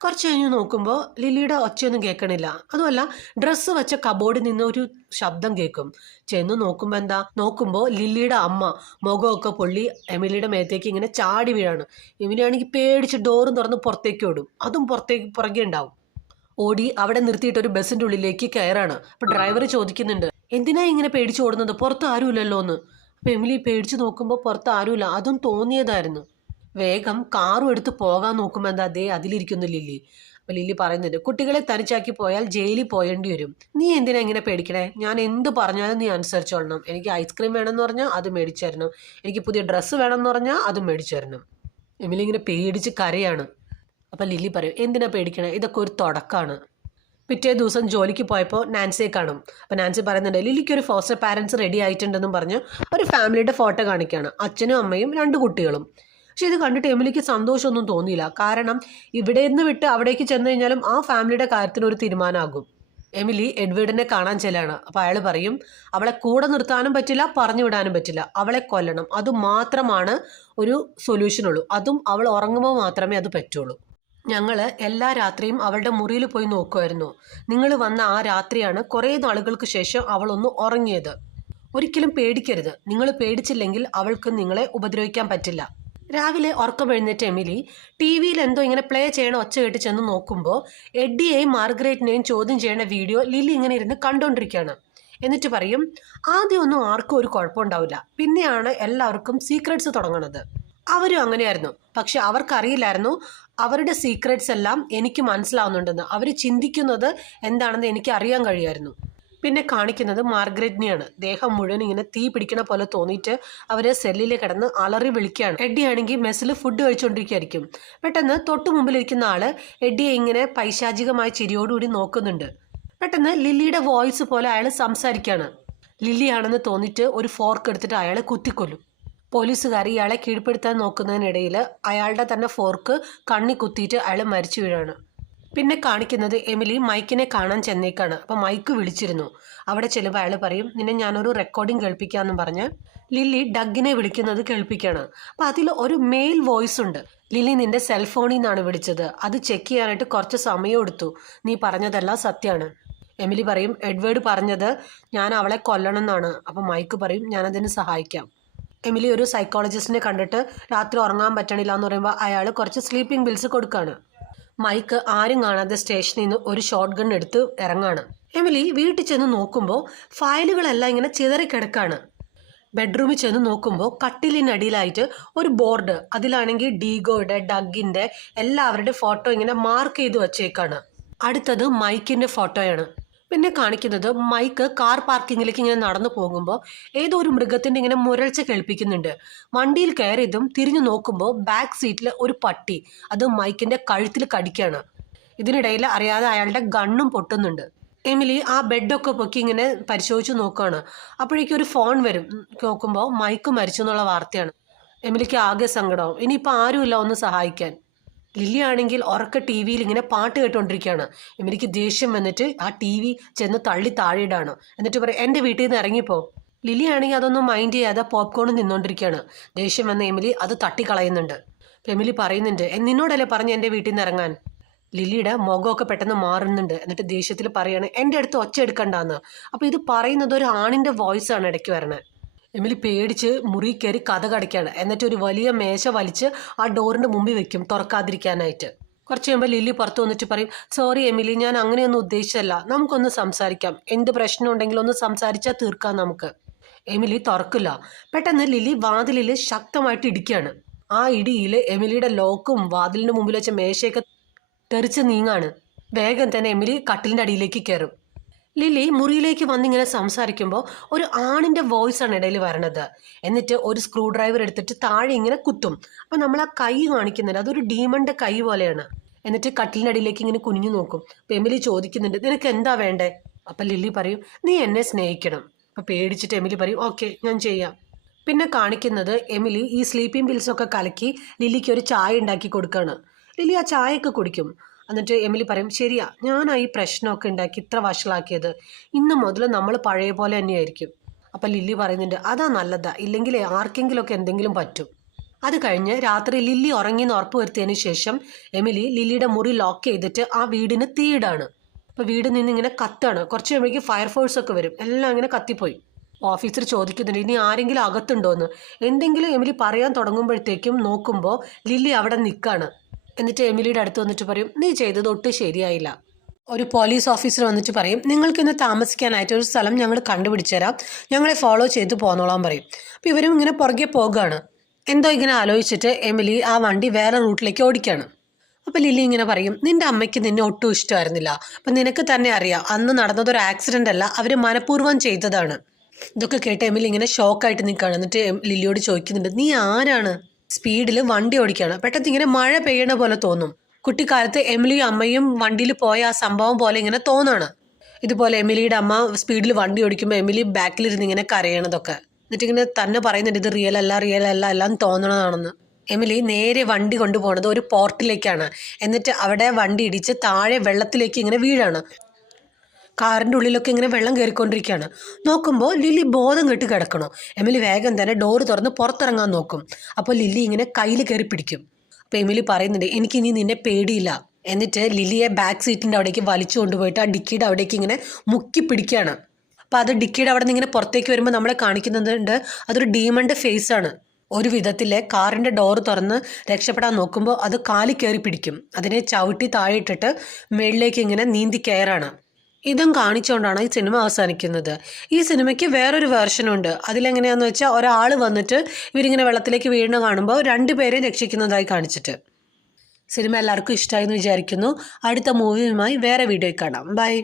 കുറച്ച് കഴിഞ്ഞ് നോക്കുമ്പോൾ ലില്ലിയുടെ ഒച്ചയൊന്നും കേൾക്കണില്ല. അതുമല്ല, ഡ്രസ്സ് വെച്ച കബോർഡിൽ നിന്ന് ഒരു ശബ്ദം കേൾക്കും. ചെന്ന് നോക്കുമ്പോൾ ലില്ലിയുടെ അമ്മ മുഖമൊക്കെ പൊള്ളി എമിലിയുടെ മേത്തേക്ക് ഇങ്ങനെ ചാടി വീഴാണ്. എമിലിയാണെങ്കിൽ പേടിച്ച് ഡോറും തുറന്ന് പുറത്തേക്ക് ഓടും. അതും പുറകെ ഉണ്ടാവും. ഓടി അവിടെ നിർത്തിയിട്ട് ഒരു ബസ്സിൻ്റെ ഉള്ളിലേക്ക് കയറാണ്. അപ്പോൾ ഡ്രൈവർ ചോദിക്കുന്നുണ്ട്, എന്തിനാ ഇങ്ങനെ പേടിച്ച് ഓടുന്നത്, പുറത്ത് ആരുമില്ലല്ലോ എന്ന്. അപ്പോൾ എമിലി പേടിച്ച് നോക്കുമ്പോൾ പുറത്ത് ആരുമില്ല, അതും തോന്നിയതായിരുന്നു. വേഗം കാറും എടുത്ത് പോകാൻ നോക്കുമ്പോൾ അതേ അതിലിരിക്കുന്നു ലില്ലി. അപ്പോൾ ലില്ലി പറയുന്നുണ്ട്, കുട്ടികളെ തനിച്ചാക്കി പോയാൽ ജയിലിൽ പോയേണ്ടി വരും, നീ എന്തിനാ ഇങ്ങനെ പേടിക്കണേ, ഞാൻ എന്ത് പറഞ്ഞാലും നീ അനുസരിച്ചോളണം, എനിക്ക് ഐസ്ക്രീം വേണമെന്ന് പറഞ്ഞാൽ അത് മേടിച്ചു തരണം, എനിക്ക് പുതിയ ഡ്രസ്സ് വേണമെന്ന് പറഞ്ഞാൽ അതും മേടിച്ചു തരണം. എമിലി ഇങ്ങനെ പേടിച്ച് കരയാണ്. അപ്പം ലില്ലി പറയും, എന്തിനാ പേടിക്കണേ, ഇതൊക്കെ ഒരു തുടക്കമാണ്. പിറ്റേ ദിവസം ജോലിക്ക് പോയപ്പോൾ നാൻസിയെ കാണും. അപ്പോൾ നാൻസി പറയുന്നുണ്ട്, ലില്ലിക്ക് ഒരു ഫോസ്റ്റർ പാരൻസ് റെഡി ആയിട്ടുണ്ടെന്നും പറഞ്ഞ് ഒരു ഫാമിലിയുടെ ഫോട്ടോ കാണിക്കുകയാണ്. അച്ഛനും അമ്മയും 2 കുട്ടികളും. പക്ഷെ ഇത് കണ്ടിട്ട് എമിലിക്ക് സന്തോഷമൊന്നും തോന്നിയില്ല. കാരണം ഇവിടെ നിന്ന് വിട്ട് അവിടേക്ക് ചെന്ന് കഴിഞ്ഞാലും ആ ഫാമിലിയുടെ കാര്യത്തിന് ഒരു തീരുമാനമാകും. എമിലി എഡ്വേർഡിനെ കാണാൻ ചെല്ലാണ്. അപ്പോൾ അയാൾ പറയും, അവളെ കൂടെ നിർത്താനും പറ്റില്ല, പറഞ്ഞു വിടാനും പറ്റില്ല, അവളെ കൊല്ലണം, അതുമാത്രമാണ് ഒരു സൊല്യൂഷനുള്ളൂ, അതും അവൾ ഉറങ്ങുമ്പോൾ മാത്രമേ അത് പറ്റുള്ളൂ. ഞങ്ങൾ എല്ലാ രാത്രിയും അവളുടെ മുറിയിൽ പോയി നോക്കുമായിരുന്നു. നിങ്ങൾ വന്ന ആ രാത്രിയാണ് കുറേ നാളുകൾക്ക് ശേഷം അവളൊന്ന് ഉറങ്ങിയത്. ഒരിക്കലും പേടിക്കരുത്, നിങ്ങൾ പേടിച്ചില്ലെങ്കിൽ അവൾക്ക് നിങ്ങളെ ഉപദ്രവിക്കാൻ പറ്റില്ല. രാവിലെ ഉറക്കം എഴുന്നേറ്റ് എമിലി TV-യിൽ എന്തോ ഇങ്ങനെ പ്ലേ ചെയ്യണ ഒച്ച കേട്ട് ചെന്ന് നോക്കുമ്പോൾ എഡ്ഡിയെയും മാർഗരറ്റിനെയും ചോദ്യം ചെയ്യണ വീഡിയോ ലില്ലി ഇങ്ങനെ ഇരുന്ന് കണ്ടുകൊണ്ടിരിക്കുകയാണ്. എന്നിട്ട് പറയും, ആദ്യമൊന്നും ആർക്കും ഒരു കുഴപ്പമുണ്ടാവില്ല, പിന്നെയാണ് എല്ലാവർക്കും സീക്രട്സ് തുടങ്ങുന്നത്. അവരും അങ്ങനെയായിരുന്നു. പക്ഷെ അവർക്കറിയില്ലായിരുന്നു അവരുടെ സീക്രട്സ് എല്ലാം എനിക്ക് മനസ്സിലാവുന്നുണ്ടെന്ന്. അവർ ചിന്തിക്കുന്നത് എന്താണെന്ന് എനിക്ക് അറിയാൻ കഴിയുമായിരുന്നു. പിന്നെ കാണിക്കുന്നത് മാർഗരറ്റിനെയാണ്. ദേഹം മുഴുവൻ ഇങ്ങനെ തീ പിടിക്കണ പോലെ തോന്നിയിട്ട് അവര് സെല്ലിൽ കിടന്ന് അലറി വിളിക്കുകയാണ്. എഡ്ഡി ആണെങ്കിൽ മെസ്സിൽ ഫുഡ് കഴിച്ചുകൊണ്ടിരിക്കുകയായിരിക്കും. പെട്ടെന്ന് തൊട്ടു മുമ്പിലിരിക്കുന്ന ആള് എഡ്ഡിയെ ഇങ്ങനെ പൈശാചികമായ ചിരിയോടുകൂടി നോക്കുന്നുണ്ട്. പെട്ടെന്ന് ലില്ലിയുടെ വോയിസ് പോലെ അയാൾ സംസാരിക്കുകയാണ്. ലില്ലിയാണെന്ന് തോന്നിയിട്ട് ഒരു ഫോർക്ക് എടുത്തിട്ട് അയാളെ കുത്തിക്കൊല്ലും. പോലീസുകാർ ഇയാളെ കീഴ്പ്പെടുത്താൻ നോക്കുന്നതിനിടയിൽ അയാളുടെ തന്നെ ഫോർക്ക് കണ്ണി കുത്തിയിട്ട് അയാൾ മരിച്ചു വീഴാണ്. പിന്നെ കാണിക്കുന്നത് എമിലി മൈക്കിനെ കാണാൻ ചെന്നേക്കാണ്. അപ്പം മൈക്ക് വിളിച്ചിരുന്നു. അവിടെ ചെല്ലുമ്പോൾ അയാൾ പറയും, നിന്നെ ഞാനൊരു റെക്കോർഡിംഗ് കേൾപ്പിക്കാമെന്നും പറഞ്ഞ് ലില്ലി ഡഗ്ഗിനെ വിളിക്കുന്നത് കേൾപ്പിക്കുകയാണ്. അപ്പം അതിൽ ഒരു മെയിൽ വോയിസ് ഉണ്ട്. ലില്ലി നിന്റെ സെൽഫോണിൽ നിന്നാണ് വിളിച്ചത്, അത് ചെക്ക് ചെയ്യാനായിട്ട് കുറച്ച് സമയം എടുത്തു, നീ പറഞ്ഞതെല്ലാം സത്യമാണ്. എമിലി പറയും, എഡ്വേർഡ് പറഞ്ഞത് ഞാൻ അവളെ കൊല്ലണം എന്നാണ്. അപ്പം മൈക്ക് പറയും, ഞാനതിന് സഹായിക്കാം. എമിലി ഒരു സൈക്കോളജിസ്റ്റിനെ കണ്ടിട്ട് രാത്രി ഉറങ്ങാൻ പറ്റണില്ല എന്ന് പറയുമ്പോൾ അയാൾ കുറച്ച് സ്ലീപ്പിംഗ് പിൽസ് കൊടുക്കുകയാണ്. മൈക്ക് ആരും കാണാതെ സ്റ്റേഷനിൽ നിന്ന് ഒരു ഷോട്ട് ഗൺ എടുത്ത് ഇറങ്ങാണ്. എമിലി വീട്ടിൽ ചെന്ന് നോക്കുമ്പോൾ ഫയലുകളെല്ലാം ഇങ്ങനെ ചിതറിക്കിടക്കാണ്. ബെഡ്റൂമിൽ ചെന്ന് നോക്കുമ്പോൾ കട്ടിലിനടിയിലായിട്ട് ഒരു ബോർഡ്, അതിലാണെങ്കിൽ ഡീഗോയുടെ, ഡഗ്ഗിൻ്റെ എല്ലാവരുടെ ഫോട്ടോ ഇങ്ങനെ മാർക്ക് ചെയ്ത് വച്ചേക്കാണ്. അടുത്തത് മൈക്കിൻ്റെ ഫോട്ടോയാണ്. പിന്നെ കാണിക്കുന്നത് മൈക്ക് കാർ പാർക്കിങ്ങിലേക്ക് ഇങ്ങനെ നടന്നു പോകുമ്പോൾ ഏതോ ഒരു മൃഗത്തിൻ്റെ ഇങ്ങനെ മുരൾച്ച കേൾപ്പിക്കുന്നുണ്ട്. വണ്ടിയിൽ കയറിയതും തിരിഞ്ഞു നോക്കുമ്പോൾ ബാക്ക് സീറ്റിൽ ഒരു പട്ടി, അത് മൈക്കിൻ്റെ കഴുത്തിൽ കടിക്കുകയാണ്. ഇതിനിടയിൽ അറിയാതെ അയാളുടെ ഗണ്ണും പൊട്ടുന്നുണ്ട്. എമിലി ആ ബെഡൊക്കെ പൊക്കി ഇങ്ങനെ പരിശോധിച്ച് നോക്കുകയാണ്. അപ്പോഴേക്കും ഒരു ഫോൺ വരും. നോക്കുമ്പോൾ മൈക്ക് മരിച്ചു എന്നുള്ള വാർത്തയാണ്. എമിലിക്ക് ആകെ സങ്കടമാവും. ഇനിയിപ്പോൾ ആരുമില്ല ഒന്ന് സഹായിക്കാൻ. ലില്ലി ആണെങ്കിൽ ഉറക്ക ടി വിയിൽ ഇങ്ങനെ പാട്ട് കേട്ടോണ്ടിരിക്കുകയാണ്. എമിലിക്ക് ദേഷ്യം വന്നിട്ട് ആ ടി വി ചെന്ന് തള്ളി താഴെയിടാണ്. എന്നിട്ട് പറയും, എൻ്റെ വീട്ടിൽ നിന്ന് ഇറങ്ങിപ്പോ. ലില്ലി ആണെങ്കിൽ അതൊന്നും മൈൻഡ് ചെയ്യാതെ പോപ്കോൺ നിന്നോണ്ടിരിക്കുകയാണ്. ദേഷ്യം വന്ന എമിലി അത് തട്ടിക്കളയുന്നുണ്ട്. എമിലി പറയുന്നുണ്ട്, നിന്നോടല്ലേ പറഞ്ഞ് എൻ്റെ വീട്ടിൽ നിന്ന് ഇറങ്ങാൻ. ലില്ലിയുടെ മുഖമൊക്കെ പെട്ടെന്ന് മാറുന്നുണ്ട്. എന്നിട്ട് ദേഷ്യത്തിൽ പറയാണ്, എൻ്റെ അടുത്ത് ഒച്ച എടുക്കണ്ടെന്ന്. അപ്പോൾ ഇത് പറയുന്നത് ഒരു ആണിൻ്റെ വോയിസ് ആണ് ഇടയ്ക്ക് വരണേ. എമിലി പേടിച്ച് മുറി കയറി കതക് അടയ്ക്കുകയാണ്. എന്നിട്ട് ഒരു വലിയ മേശ വലിച്ച് ആ ഡോറിൻ്റെ മുമ്പിൽ വെക്കും തുറക്കാതിരിക്കാനായിട്ട്. കുറച്ച് കഴിയുമ്പോൾ ലില്ലി പുറത്ത് വന്നിട്ട് പറയും, സോറി എമിലി, ഞാൻ അങ്ങനെയൊന്നും ഉദ്ദേശിച്ചല്ല, നമുക്കൊന്ന് സംസാരിക്കാം, എന്ത് പ്രശ്നം ഉണ്ടെങ്കിലും ഒന്ന് സംസാരിച്ചാൽ തീർക്കാം നമുക്ക്. എമിലി തുറക്കില്ല. പെട്ടെന്ന് ലില്ലി വാതിലിൽ ശക്തമായിട്ട് ഇടിക്കുകയാണ്. ആ ഇടിയിൽ എമിലിയുടെ ലോക്കും വാതിലിൻ്റെ മുമ്പിൽ വെച്ച മേശയൊക്കെ തെറിച്ച് നീങ്ങാണ്. വേഗം തന്നെ എമിലി കട്ടിലിൻ്റെ അടിയിലേക്ക് കയറും. ലില്ലി മുറിയിലേക്ക് വന്നിങ്ങനെ സംസാരിക്കുമ്പോൾ ഒരു ആണിൻ്റെ വോയിസ് ആണ് ഇടയിൽ വരണത്. എന്നിട്ട് ഒരു സ്ക്രൂ ഡ്രൈവർ എടുത്തിട്ട് താഴെ ഇങ്ങനെ കുത്തും. അപ്പം നമ്മൾ ആ കൈ കാണിക്കുന്നുണ്ട്, അതൊരു ഡീമണിൻ്റെ കൈ പോലെയാണ്. എന്നിട്ട് കട്ടിലിൻ്റെ അടിയിലേക്ക് ഇങ്ങനെ കുനിഞ്ഞു നോക്കും. അപ്പം എമിലി ചോദിക്കുന്നുണ്ട്, നിനക്ക് എന്താ വേണ്ടേ? അപ്പം ലില്ലി പറയും, നീ എന്നെ സ്നേഹിക്കണം. അപ്പം പേടിച്ചിട്ട് എമിലി പറയും, ഓക്കെ ഞാൻ ചെയ്യാം. പിന്നെ കാണിക്കുന്നത് എമിലി ഈ സ്ലീപ്പിംഗ് പിൽസൊക്കെ കലക്കി ലില്ലിക്ക് ഒരു ചായ ഉണ്ടാക്കി കൊടുക്കുകയാണ്. ലില്ലി ആ ചായയൊക്കെ കുടിക്കും. എന്നിട്ട് എമിലി പറയും, ശരിയാ, ഞാനാ ഈ പ്രശ്നമൊക്കെ ഉണ്ടാക്കി ഇത്ര വഷളാക്കിയത്, ഇന്ന് മുതൽ നമ്മൾ പഴയ പോലെ തന്നെയായിരിക്കും. അപ്പം ലില്ലി പറയുന്നുണ്ട്, അതാ നല്ലതാ, ഇല്ലെങ്കിൽ ആർക്കെങ്കിലുമൊക്കെ എന്തെങ്കിലും പറ്റും. അത് കഴിഞ്ഞ് രാത്രി ലില്ലി ഉറങ്ങിയെന്ന് ഉറപ്പ് വരുത്തിയതിന് ശേഷം എമിലി ലില്ലിയുടെ മുറി ലോക്ക് ചെയ്തിട്ട് ആ വീടിന് തീയിടാണ്. അപ്പോൾ വീട് നിന്ന് ഇങ്ങനെ കത്താണ്. കുറച്ച് കഴിയുമ്പോഴേക്ക് ഫയർഫോഴ്സൊക്കെ വരും. എല്ലാം ഇങ്ങനെ കത്തിപ്പോയി. ഓഫീസർ ചോദിക്കുന്നുണ്ട്, ഇനി ആരെങ്കിലും അകത്തുണ്ടോയെന്ന്. എന്തെങ്കിലും എമിലി പറയാൻ തുടങ്ങുമ്പോഴത്തേക്കും നോക്കുമ്പോൾ ലില്ലി അവിടെ നിൽക്കുകയാണ്. എന്നിട്ട് എമിലിയുടെ അടുത്ത് വന്നിട്ട് പറയും, നീ ചെയ്തത് ഒട്ടും ശരിയായില്ല. ഒരു പോലീസ് ഓഫീസർ വന്നിട്ട് പറയും, നിങ്ങൾക്കിന്ന് താമസിക്കാനായിട്ട് ഒരു സ്ഥലം ഞങ്ങൾ കണ്ടുപിടിച്ചു തരാം, ഞങ്ങളെ ഫോളോ ചെയ്ത് പോന്നോളാൻ പറയും. അപ്പോൾ ഇവരും ഇങ്ങനെ പുറകെ പോകുകയാണ്. എന്തോ ഇങ്ങനെ ആലോചിച്ചിട്ട് എമിലി ആ വണ്ടി വേറെ റൂട്ടിലേക്ക് ഓടിക്കുകയാണ്. അപ്പോൾ ലില്ലി ഇങ്ങനെ പറയും, നിൻ്റെ അമ്മയ്ക്ക് നിന്നെ ഒട്ടും ഇഷ്ടമായിരുന്നില്ല, അപ്പം നിനക്ക് തന്നെ അറിയാം അന്ന് നടന്നതൊരു ആക്സിഡൻ്റ് അല്ല, അവർ മനഃപൂർവ്വം ചെയ്തതാണ്. ഇതൊക്കെ കേട്ട് എമിലി ഇങ്ങനെ ഷോക്കായിട്ട് നിൽക്കുകയാണ്. എന്നിട്ട് ലില്ലിയോട് ചോദിക്കുന്നുണ്ട്, നീ ആരാണ്? സ്പീഡിൽ വണ്ടി ഓടിക്കുകയാണ്. പെട്ടെന്ന് ഇങ്ങനെ മഴ പെയ്യണ പോലെ തോന്നും. കുട്ടിക്കാലത്ത് എമിലിയും അമ്മയും വണ്ടിയിൽ പോയ ആ സംഭവം പോലെ ഇങ്ങനെ തോന്നാണ്. ഇതുപോലെ എമിലിയുടെ അമ്മ സ്പീഡിൽ വണ്ടി ഓടിക്കുമ്പോൾ എമിലി ബാക്കിലിരുന്ന് ഇങ്ങനെ കരയണതൊക്കെ. എന്നിട്ട് ഇങ്ങനെ തന്നെ പറയുന്നുണ്ട്, ഇത് റിയൽ അല്ല എല്ലാം തോന്നണതാണെന്ന്. എമിലി നേരെ വണ്ടി കൊണ്ടുപോകുന്നത് ഒരു പോർട്ടിലേക്കാണ്. എന്നിട്ട് അവിടെ വണ്ടി ഇടിച്ച് താഴെ വെള്ളത്തിലേക്ക് ഇങ്ങനെ വീഴാണ്. കാറിൻ്റെ ഉള്ളിലൊക്കെ ഇങ്ങനെ വെള്ളം കയറിക്കൊണ്ടിരിക്കുകയാണ്. നോക്കുമ്പോൾ ലില്ലി ബോധം കെട്ട് കിടക്കണോ. എമിലി വേഗം തന്നെ ഡോറ് തുറന്ന് പുറത്തിറങ്ങാൻ നോക്കും. അപ്പോൾ ലില്ലി ഇങ്ങനെ കയ്യിൽ കയറി പിടിക്കും. അപ്പോൾ എമിലി പറയുന്നുണ്ട്, എനിക്ക് ഇനി നിന്നെ പേടിയില്ല. എന്നിട്ട് ലില്ലിയെ ബാക്ക് സീറ്റിൻ്റെ അവിടേക്ക് വലിച്ചു കൊണ്ടുപോയിട്ട് ആ ഡിക്കിയുടെ അവിടേക്ക് ഇങ്ങനെ മുക്കി പിടിക്കുകയാണ്. അപ്പോൾ അത് ഡിക്കിയുടെ അവിടെ നിന്ന് ഇങ്ങനെ പുറത്തേക്ക് വരുമ്പോൾ നമ്മളെ കാണിക്കുന്നുണ്ട്, അതൊരു ഡീമണിൻ്റെ ഫേസ് ആണ്. ഒരു വിധത്തിൽ കാറിൻ്റെ ഡോറ് തുറന്ന് രക്ഷപ്പെടാൻ നോക്കുമ്പോൾ അത് കാലി കയറി പിടിക്കും. അതിനെ ചവിട്ടി താഴെ ഇട്ടിട്ട് മേളിലേക്ക് ഇങ്ങനെ നീന്തി കയറാണ്. ഇതും കാണിച്ചുകൊണ്ടാണ് ഈ സിനിമ അവസാനിക്കുന്നത്. ഈ സിനിമയ്ക്ക് വേറൊരു വേർഷനുണ്ട്. അതിലെങ്ങനെയാണെന്ന് വെച്ചാൽ ഒരാൾ വന്നിട്ട് ഇവരിങ്ങനെ വെള്ളത്തിലേക്ക് വീണ് കാണുമ്പോൾ രണ്ടുപേരെയും രക്ഷിക്കുന്നതായി കാണിച്ചിട്ട്. സിനിമ എല്ലാവർക്കും ഇഷ്ടമായി എന്ന് വിചാരിക്കുന്നു. അടുത്ത മൂവിയുമായി വേറെ വീഡിയോയിൽ കാണാം. ബൈ.